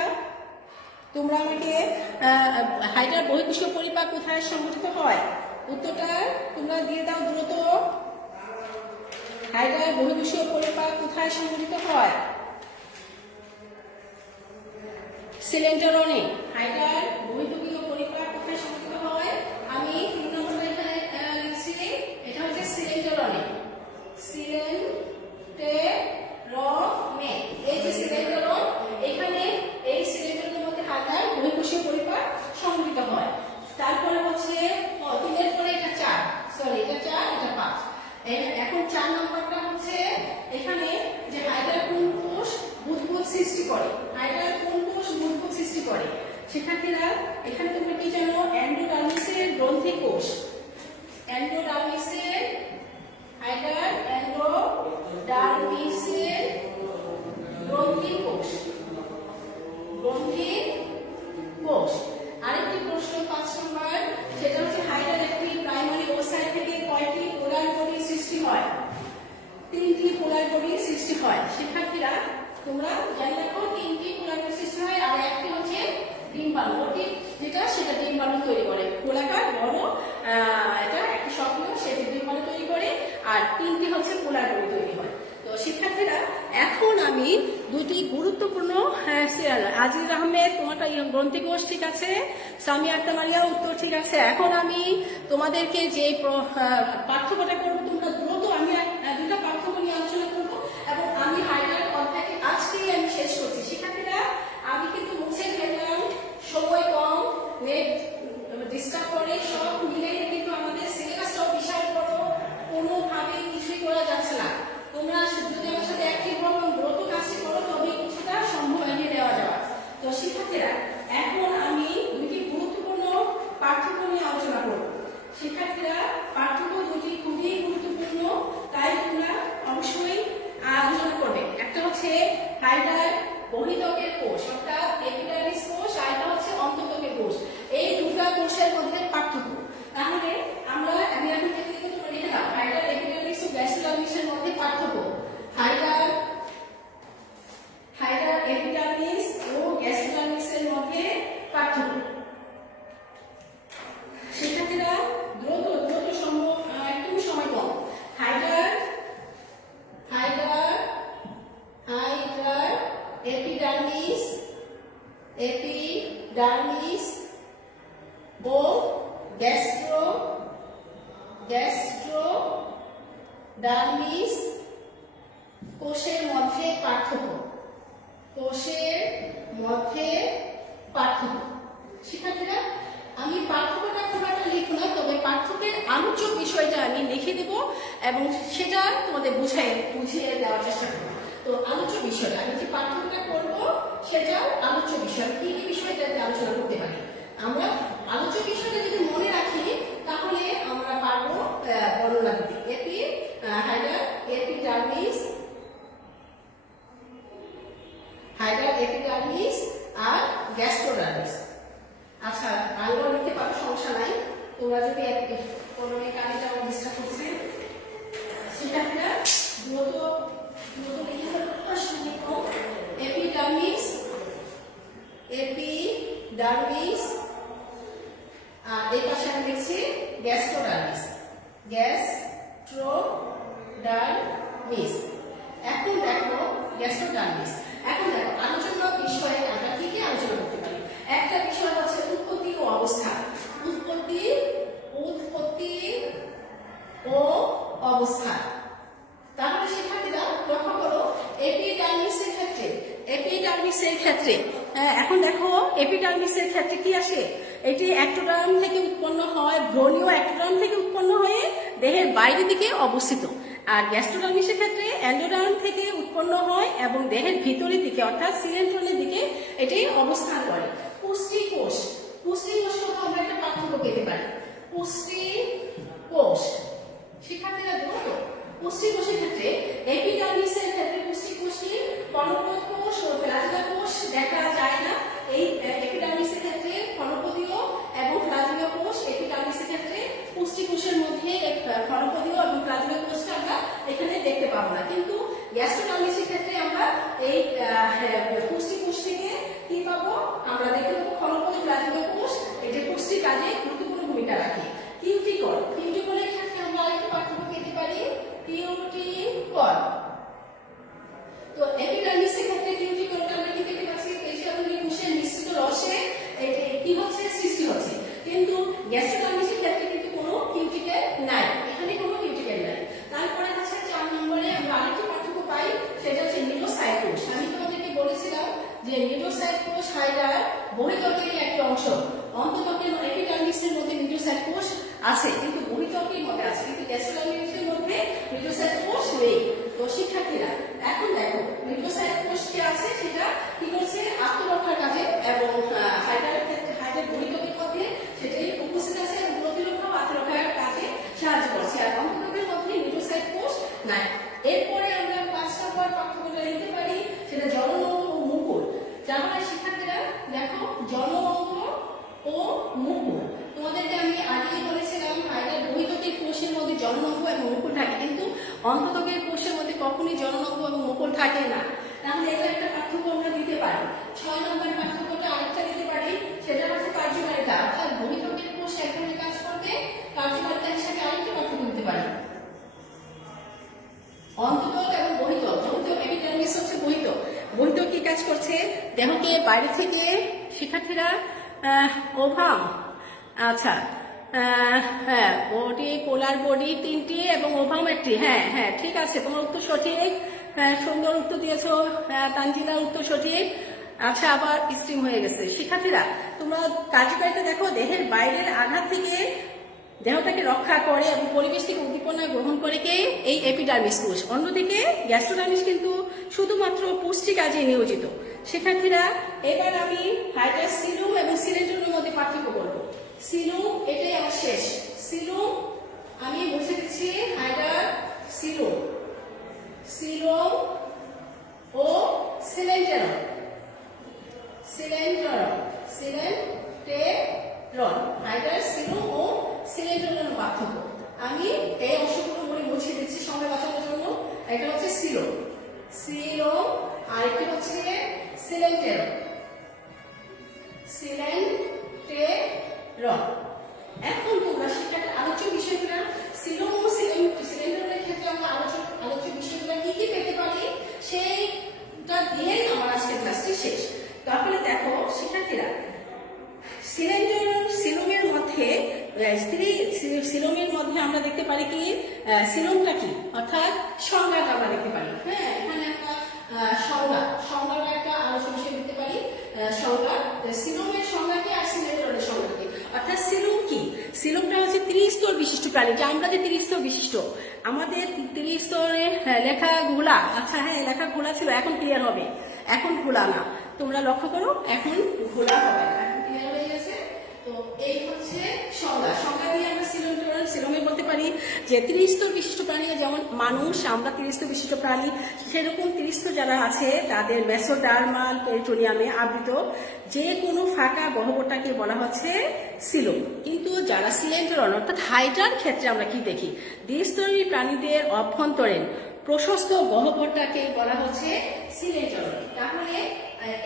তোমরা আমাকে হাইড্রার বহিঃকোষীয় পরিপাক কোথায় সংঘটিত হয় উত্তরটা তোমরা দিয়ে দাও দ্রুত। হাইড্রার বহিঃকোষীয় পরিপাক কোথায় সংঘটিত হয়? সিলেন্টারনে। হাইড্রার বহিঃকোষীয় পরিপাক কোথায় সংঘটিত হয়? আমি 3 নম্বরে এখানে লিখছি, এটা হচ্ছে সিলেন্টারনে। সিলেন্টেরনে, এই যে সিলেন্টারন, এখানে এই সিলেন্টারের মধ্যে হাইড্রার বহিঃকোষীয় পরিপাক সংঘটিত হয়। তারপরে হচ্ছে 3 পরে এটা 4, সরি এটা 4 এটা 5। এখন 4 নম্বরটা হচ্ছে এখানে যে হাইড্রার কোন কোষ বুদবুদ সৃষ্টি করে। হাইড্রার কোন কোষ বুদবুদ সৃষ্টি করে? শিক্ষার্থীরা এখানে তোমরা কি জানো? এন্ডোডার্মিসের গ্রন্থি কোষ। এন্ডোডার্মিসের হাইড্রার এন্ডোডার্মিসের গ্রন্থি কোষ। গ্রন্থি কোষ। আরেকটি প্রশ্ন 5 নম্বর, সেটা হচ্ছে হাইড্রার একটি প্রাইমারি ওসাইট থেকে কয়টি পোলার বডি সৃষ্টি হয়? 3টি পোলার বডি সৃষ্টি হয়। শিক্ষার্থীরা তোমরা জানি রাখো 3টি পোলার বডি সৃষ্টি হয়, আর একটি হচ্ছে ডিম্বাণু, যেটা সেটা ডিম্বাণু তৈরি করে। গোলাকার বড় এটা একটি সক্রিয়, সেটি ডিম্বাণু তৈরি করে, আর 3টি হচ্ছে পোলার বডি তৈরি হয়। তো শিক্ষার্থীরা এখন আমি 2টি গুরুত্বপূর্ণ আজিজ আহমেদ তোমারটা গ্রন্থি কোষ ঠিক আছে, সামি আক্তার মারিয়া উত্তর ঠিক আছে। এখন আমি তোমাদেরকে যে পার্থক্যটা করবো তোমরা দ্রুত, আমি 2টা পার্থক্য নিয়ে আলোচনা করবো এবং আমি হাইড্রার অধ্যায়কে আজকেই আমি শেষ করছি। শিক্ষার্থীরা আমি কিন্তু মুছে ফেললাম, সময় কম, নেট ডিস্টার্ব করে, সব মিলে কিন্তু আমাদের সিলেবাসটাও বিশাল বড়, কোনোভাবে কিছুই করা যাচ্ছে না। তোমরা যদি আমার সাথে অ্যাক্টিভ হও এবং দ্রুত কাজটি করো তবেই কিছুটা সম্ভব এগিয়ে দেওয়া যাবে। তো শিক্ষার্থীরা এখন আমি 2টি গুরুত্বপূর্ণ পার্থক্য নিয়ে আলোচনা করব। শিক্ষার্থীরা পার্থক্য 2টি খুবই গুরুত্বপূর্ণ, তাই তোমরা অবশ্যই আলোচনা করবে। একটা হচ্ছে হাইড্রার বহিত্বকের কোষ অর্থাৎ এপিডার্মিস কোষ, আর একটা হচ্ছে অন্তত্বকের কোষ। এই 2টা কোষের মধ্যে পার্থক্য। তাহলে আমি এখন থেকে তোমরা লিখে দাও হাইড্রার এপিডার্মিস ও গ্যাস্ট্রোডার্মিসের মধ্যে পার্থক্য। হাইড্রার এপিডার্মিস ও গ্যাস্ট্রোডার্মিসের মধ্যে পার্থক্য। শিক্ষার্থীরা দ্রুত সম্ভব, একটু সময় কম। হাইড্রার এপিডার্মিস ও গ্যাস্ট্রোডার্মিস কোষের মধ্যে পার্থক্য। শিক্ষার্থীরা আমি পার্থক্যটা খুব একটা লিখব না, তবে পার্থক্যের আলোচ্য বিষয়টা আমি লিখে দেব এবং সেটা তোমাদের বুঝিয়ে দেওয়ার চেষ্টা করব। তো আলোচ্য বিষয়টা আমি যে পার্থক্যটা করব সেটা আলোচ্য বিষয়, কি কি বিষয়টাতে আলোচনা করতে পারি। আমরা আলোচ্য বিষয়টা যদি মনে রাখি তাহলে আমরা পারবো বর্ণনা দিতে। হাইড্রার এপিডার্মিস আর গ্যাস্ট্রোডার্মিস। আচ্ছা আলো লিখতে পারো, সমস্যা নাই। তোমরা যদি কোনো কাজটা ডিস্টার্ব করছে সেটা দ্রুত লিখে ফেলো। এপিডার্মিস, এপিডার্মিস, আর এই পাশে আমি লিখছি গ্যাস্ট্রোডার্মিস, গ্যাস্ট্রোডার্মিস। এখন দেখো গ্যাস্ট্রোডার্মিস, এখন দেখো আলোচনা বিষয়ে আমরা কি কি আলোচনা করতে পারি। একটা বিষয় হচ্ছে উৎপত্তি ও অবস্থান। উৎপত্তি ও অবস্থান। তাহলে শিক্ষার্থীরা লক্ষ্য করো এপিডার্মিসের ক্ষেত্রে এখন দেখো এপিডার্মিসের ক্ষেত্রে কি আসে, এটি অ্যাক্টোডার্ম থেকে উৎপন্ন হয়, ভ্রূণীয় অ্যাক্টোডার্ম থেকে উৎপন্ন হয়ে দেহের বাইরের দিকে অবস্থিত। আর গ্যাস্ট্রোডার্মিসের ক্ষেত্রে এন্ডোডার্ম থেকে উৎপন্ন হয় এবং দেহের ভিতরের দিকে অর্থাৎ সিলেন্ট্রনের দিকে এটি অবস্থান করে। পুষ্টিকোষ মধ্যে আমরা একটা পার্থক্য পেতে পারি। পুষ্টিকোষ শিক্ষার্থীরা দেখো পুষ্টিকোষের ক্ষেত্রে এপিডার্মিসের ক্ষেত্রে পুষ্টিকোষটি কর্ণপদ কোষ ও ফ্ল্যাজেলা কোষ দেখা যায় না। এই এপিডার্মিসের ক্ষেত্রে কর্ণপদীয় এবং ফ্ল্যাজেলা কোষ, এপিডার্মিসের ক্ষেত্রে পুষ্টিকোষের মধ্যে কর্ণপদীয় এবং ফ্ল্যাজেলা কোষটা আমরা এখানে দেখতে পাবো না। কিন্তু গ্যাস্ট্রোডার্মিসের ক্ষেত্রে আমরা এই পুষ্টিকোষ থেকে কি পাবো, আমরা দেখতে পাবো কর্ণপদী ফ্ল্যাজেলা কোষ, এটি পুষ্টি কাজে গুরুত্বপূর্ণ ভূমিকা রাখে। কিউটিকলের ক্ষেত্রে আমরা আরেকটু পার্থক্য পেতে পারি। কিউটিকল, তো এপিডার্মিসের ক্ষেত্রে কিউটিকলটা আমরা কি পেতে পাচ্ছি, পেশিয়াবলী কোষের মিশ্রিত রসে এটি কি হচ্ছে, সৃষ্টি হচ্ছে। কিন্তু গ্যাস্ট্রোডার্মিসের ক্ষেত্রে কিন্তু কোনো কিউটিকল নাই, এখানে কোনো কিউটিকল নাই। তারপরে হচ্ছে 4 নম্বরে আমরা আরেকটি পার্থক্য পাই, সেটা হচ্ছে নিউরোসাইট কোষ। আমি তোমাদেরকে বলেছিলাম যে নিউরোসাইট কোষ হাইডার বহির্ত্বকেরই একটি অংশ। অন্তত্বকের এপিডার্মিসের মধ্যে নিউরোসাইট কোষ আছে কিন্তু বহির্ত্বকের মধ্যে আছে, কিন্তু গ্যাস্ট্রোডার্মিসের মধ্যে নিউরোসাইট কোষ নেই। তো শিক্ষার্থীরা এখন দেখো নিউরোসাইট কোষ যে আছে সেটা কি করছে, আত্মরক্ষার কাজে এবং হাইডার বহির্ত্বকের মধ্যে সেটাই উপস্থিত আছে এবং প্রতিরক্ষা ও আত্মরক্ষার কাজে সাহায্য করছে। আর অন্তত্বকের মধ্যে নিউরোসাইট কোষ নাই। এরপরে আমরা 5 নম্বর পাঠ্যক্রমটা লিখতে পারি, সেটা জননঙ্গ ও মুকুল। তাহলে শিক্ষার্থীরা দেখো জননঙ্গ ও মুকুল, তোমাদেরকে আমি আগেই বলেছিলাম হাইডার বহির্ত্বকের কোষের মধ্যে জননঙ্গ এবং মুকুল থাকে, কিন্তু অন্তত্বকের কোষের মধ্যে কখনোই জননঙ্গ এবং মুকুল থাকে না। তাহলে এটা একটা পার্থক্য আমরা দিতে পারি। 6 নম্বর পার্থক্যটা আরেকটা দিতে পারি, সেটা হচ্ছে কার্যকারিতা। অর্থাৎ বহির্ত্বকের কোষ এক ধরনের কাজ করবে, কার্যকারিতা হিসেবে আরেকটা পার্থক্য দিতে পারি। অন্তত্বক এবং বহির্ত্বক, এপিডার্মিস হচ্ছে বহির্ত্বক কি কাজ করছে, দেহকে বাইরে থেকে শিক্ষার্থীরা ওভাম, আচ্ছা হ্যাঁ বডি, পোলার বডি 3টি এবং ওভাম 1টি। হ্যাঁ ঠিক আছে, তোমার উত্তর সঠিক, সুন্দর উত্তর দিয়েছো তানজিলার উত্তর সঠিক। আচ্ছা আবার স্ট্রিম হয়ে গেছে। শিক্ষার্থীরা তোমরা কার্যকারিতা দেখো, দেহের বাইরের আঘাত থেকে দেহটাকে রক্ষা করে এবং পরিবেশ থেকে উদ্দীপনা গ্রহণ করে কে, এই এপিডার্মিস কোষ। অন্যদিকে গ্যাস্ট্রোডার্মিস কিন্তু শুধুমাত্র পুষ্টি কাজে নিয়োজিত। শিক্ষার্থীরা এবার আমি হাইডার সিলুম এবং সিলেন্ড্রনের মধ্যে পার্থক্য করব। সিলুম এটাই আমার শেষ। সিলুম আমি বুঝে দিচ্ছি, হাইডার সিলুম ও সিলেন্ড্রন, হাইডার সিলুম ও সিলেন্ড্রনের পার্থক্য আমি এই অংশগুলো বলে মুছে দিচ্ছি সময় বাঁচানোর জন্য। এটা হচ্ছে সিলুম, আর এটা হচ্ছে সিলেন্ড্রন। এখন তোমরা সেটাকে আলোচ্য বিষয়গুলো সিলুম ও সিলেন্ড্রনের ক্ষেত্রে আমরা আলোচ্য বিষয়গুলো কি কি পেতে পারি সেইটা দিয়ে আমার আজকের ক্লাসটি শেষ। তাহলে দেখো শিক্ষার্থীরা, সিলুমের মধ্যে আমরা দেখতে পারি কি, সিলুমটা কি অর্থাৎ সংজ্ঞাটা আমরা দেখতে পারি। হ্যাঁ এখানে একটা সংজ্ঞার একটা আলোচনা বিষয় দিতে পারি। সংজ্ঞা, সিলুমের সংজ্ঞা কি আর সিলেন্ড্রনের সংজ্ঞা কি, অর্থাৎ সিলুম কি। সিলুমটা হচ্ছে 30 স্তর বিশিষ্ট প্রাণী, যে আমরা যে 30 স্তর বিশিষ্ট, আমাদের 30 স্তরে লেখা ঘোলা, আচ্ছা হ্যাঁ লেখা ঘোলা ছিল, এখন ক্লিয়ার হবে, এখন ঘোলা না, তোমরা লক্ষ্য করো এখন ঘোলা হবে না, এখন ক্লিয়ার হয়ে গেছে। তো তো এই হচ্ছে সংজ্ঞা দিয়ে আমরা সিলোমে বলতে পারি যে ত্রিস্তর বিশিষ্ট প্রাণী, যেমন মানুষ, আমরা ত্রিস্তর বিশিষ্ট প্রাণী, সেরকম ত্রিস্তর যারা আছে তাদের মেসোডার্মাল পেরিটোনিয়ামে আবৃত যে কোনো ফাঁকা গহ্বরটাকে বলা হচ্ছে সিলোম। কিন্তু যারা সিলেন্টেরন অর্থাৎ হাইড্রার ক্ষেত্রে আমরা কি দেখি, দ্বিস্তরী প্রাণীদের অভ্যন্তরীণ প্রশস্ত গহ্বরটাকে বলা হচ্ছে সিলেন্টেরন। তাহলে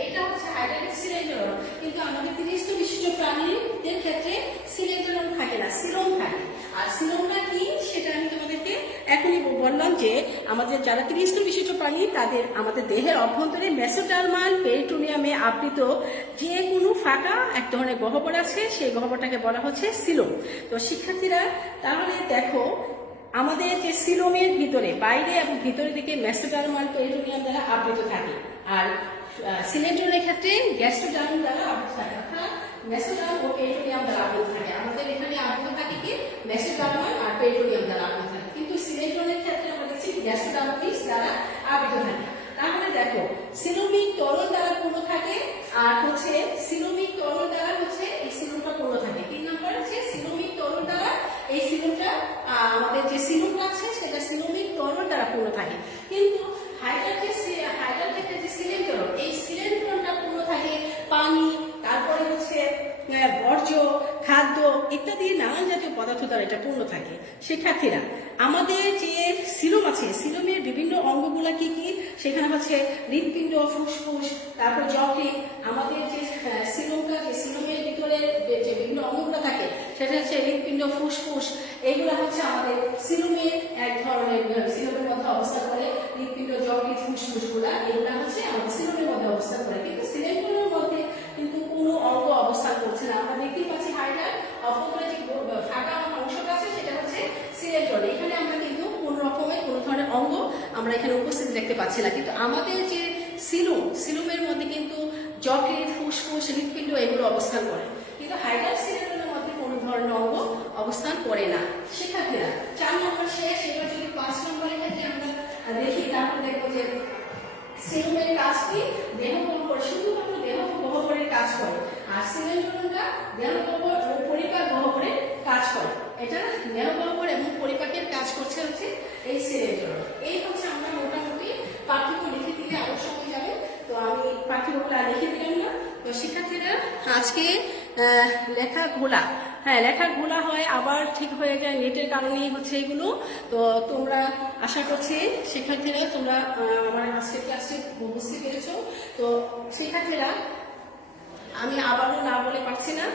এটা হচ্ছে হাইড্রালিক সিলেন্টেরন, কিন্তু আমাদের ত্রিস্তর বিশিষ্ট প্রাণীদের ক্ষেত্রে সিলেন্টেরন থাকে না, সিলোম থাকে। আর সিলোমটা কি সেটা আমি তোমাদেরকে এখনই বললাম যে আমাদের যারা ত্রিস্তর বিশিষ্ট প্রাণী তাদের আমাদের দেহের অভ্যন্তরে মেসোডার্মাল পেরিটোনিয়ামে আবৃত যে কোনো ফাঁকা এক ধরনের গহ্বর আছে, সেই গহ্বরটাকে বলা হচ্ছে সিলোম। তো শিক্ষার্থীরা তাহলে দেখো, আমাদের যে সিলোমের ভিতরে বাইরে এবং ভিতরের দিকে মেসোডার্মাল পেরিটোনিয়াম দ্বারা আবৃত থাকে, আর সিলেন্টেরনের ক্ষেত্রে গ্যাস্ট্রোডার্ম দ্বারা আবৃত থাকে, অর্থাৎ মেসোডার্ম ও পেরিটোনিয়াম দ্বারা আবৃত থাকে। আমাদের এখানে আবৃত থাকে কি মেসোডার্মাল আর পেরিটোনিয়াম দ্বারা আবৃত থাকে, কিন্তু সিলেন্টেরনের ক্ষেত্রে আমরা দেখছি গ্যাস্ট্রোডার্মিস দ্বারা আবৃত থাকে। তাহলে দেখো, সিলোমিক তরল দ্বারা পূর্ণ থাকে, আর হচ্ছে সিলোমিক তরল দ্বারা হচ্ছে এই সিলোমটা পূর্ণ থাকে। 3 নম্বর হচ্ছে সিলোমিক তরল দ্বারা এই সিলোমটা আমাদের যে সিলোমটা আছে সেটা সিলোমিক তরল দ্বারা পূর্ণ থাকে। কিন্তু হাইড্রার ক্ষেত্রে যে সিলেন্টেরন, এই সিলেন্টেরনটা পূর্ণ থাকে পানি, তারপরে হচ্ছে বর্জ্য, খাদ্য ইত্যাদি নানান জাতীয় পদার্থ দ্বারা এটা পূর্ণ থাকে। শিক্ষার্থীরা, আমাদের যে সিলোম আছে, সিলোমের বিভিন্ন অঙ্গগুলা কি কি, সেখানে হচ্ছে হৃৎপিণ্ড, ফুসফুস, তারপর যকৃৎ। আমাদের যে সিলোমটা, যে সিলোমের ভিতরে যে বিভিন্ন অঙ্গগুলো থাকে সেটা হচ্ছে হৃৎপিণ্ড, ফুসফুস, এইগুলা হচ্ছে আমাদের সিলোমের এক ধরনের, সিলোমের মধ্যে অবস্থান করে। হৃৎপিণ্ড, যকৃৎ, ফুসফুস এগুলা হচ্ছে আমাদের সিলোমের মধ্যে অবস্থান করে, কিন্তু সিলেন্টেরনের মধ্যে কিন্তু কোনো অঙ্গ অবস্থান করছে না। আমরা দেখতেই পাচ্ছি হাইড্রার অভ্যন্তরে যে ফাঁকা অংশটা আছে সেটা হচ্ছে সিলেন্টেরন। এখানে আমরা কিন্তু কোনো রকমের কোনো ধরনের অঙ্গ আমরা এখানে উপস্থিত দেখতে পাচ্ছি না, কিন্তু আমাদের যে সিলোমের মধ্যে কিন্তু যকৃৎ, ফুসফুস, হৃৎপিণ্ড এগুলো অবস্থান করে, কিন্তু হাইড্রার সিলেন্টেরনের মধ্যে কোনো ধরনের অঙ্গ অবস্থান করে না। শিক্ষার্থীরা, 4 নম্বর শেষ। এবার যদি 5 নম্বরের ক্ষেত্রে আমরা দেখি, তারপর দেখবো যে সিলোমের কাজ কি, দেহ গহ্বর, শুধুমাত্র দেহ গহ্বরের কাজ করে, আর সিলেন্টেরনটা দেহ গহ্বর ও পরিপাক গহ্বরের কাজ করে। এটা দেহ গহ্বর এবং পরিপাকের কাজ করছে হচ্ছে এই সিলেন্টেরন। এই হচ্ছে আমরা মোটামুটি পাঠ্যক্রম লিখে দিলে আরো সময় যাবে, তো আমি পাঠ্যক্রমটা লিখে দিলাম না। তো শিক্ষার্থীরা, আজকে লেখা ঘোলা হয়, আবার ঠিক হয়ে যায়, নেটের কারণেই হচ্ছে এগুলো। তো তোমরা আশা করছি শিক্ষার্থীরা তোমরা আমার আজকের ক্লাসে বুঝতে পেরেছো। তো শিক্ষার্থীরা, আমি আবারও না বলে পারছি না,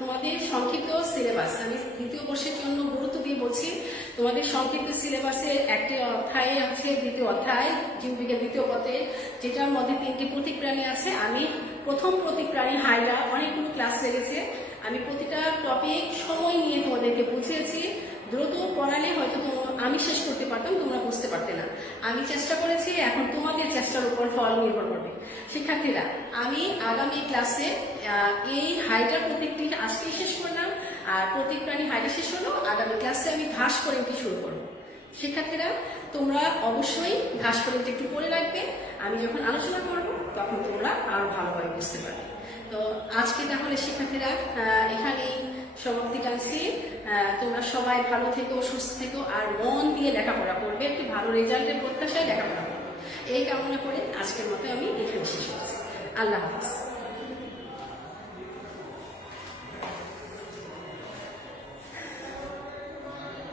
তোমাদের সংক্ষিপ্ত সিলেবাস আমি 2য় বর্ষের জন্য গুরুত্ব দিয়ে বলছি। তোমাদের সংক্ষিপ্ত সিলেবাসের একটি অধ্যায় আছে, 2য় অধ্যায় জীববিজ্ঞান 2য় পত্রে, যেটার মধ্যে 3টি প্রতীক প্রাণী আছে। আমি প্রথম প্রতীক প্রাণী হাইড্রা, অনেকগুলো ক্লাস লেগেছে, আমি প্রতিটা টপিক সময় নিয়ে তোমাদেরকে বুঝিয়েছি। দ্রুত পড়ালে হয়তো আমি শেষ করতে পারতাম, তোমরা বুঝতে পারতে না। আমি চেষ্টা করেছি, এখন তোমাদের চেষ্টার উপর ফল নির্ভর করবে। শিক্ষার্থীরা, আমি আগামী ক্লাসে এই হাইড্রা প্রতীকটি আজকে শেষ করলাম, আর প্রতীক প্রাণী হাইড্রা শেষ হলো, আগামী ক্লাসে আমি ঘাস ফড়িংটি শুরু করবো। শিক্ষার্থীরা, তোমরা অবশ্যই ঘাস ফড়িংটি একটু পড়ে রাখবে, আমি যখন আলোচনা করব তখন তোমরা আরো ভালোভাবে বুঝতে পারবে। তো আজকে তাহলে শিক্ষার্থীরা এখানেই সমাপ্তি টানছি। তোমরা সবাই ভালো থেকো, সুস্থ থেকো, আর মন দিয়ে লেখাপড়া করবে, একটি ভালো রেজাল্টের প্রত্যাশায় লেখাপড়া করবে। এই কামনা করে আজকের মতো আমি এখানে শেষ করছি। আল্লাহ হাফেজ।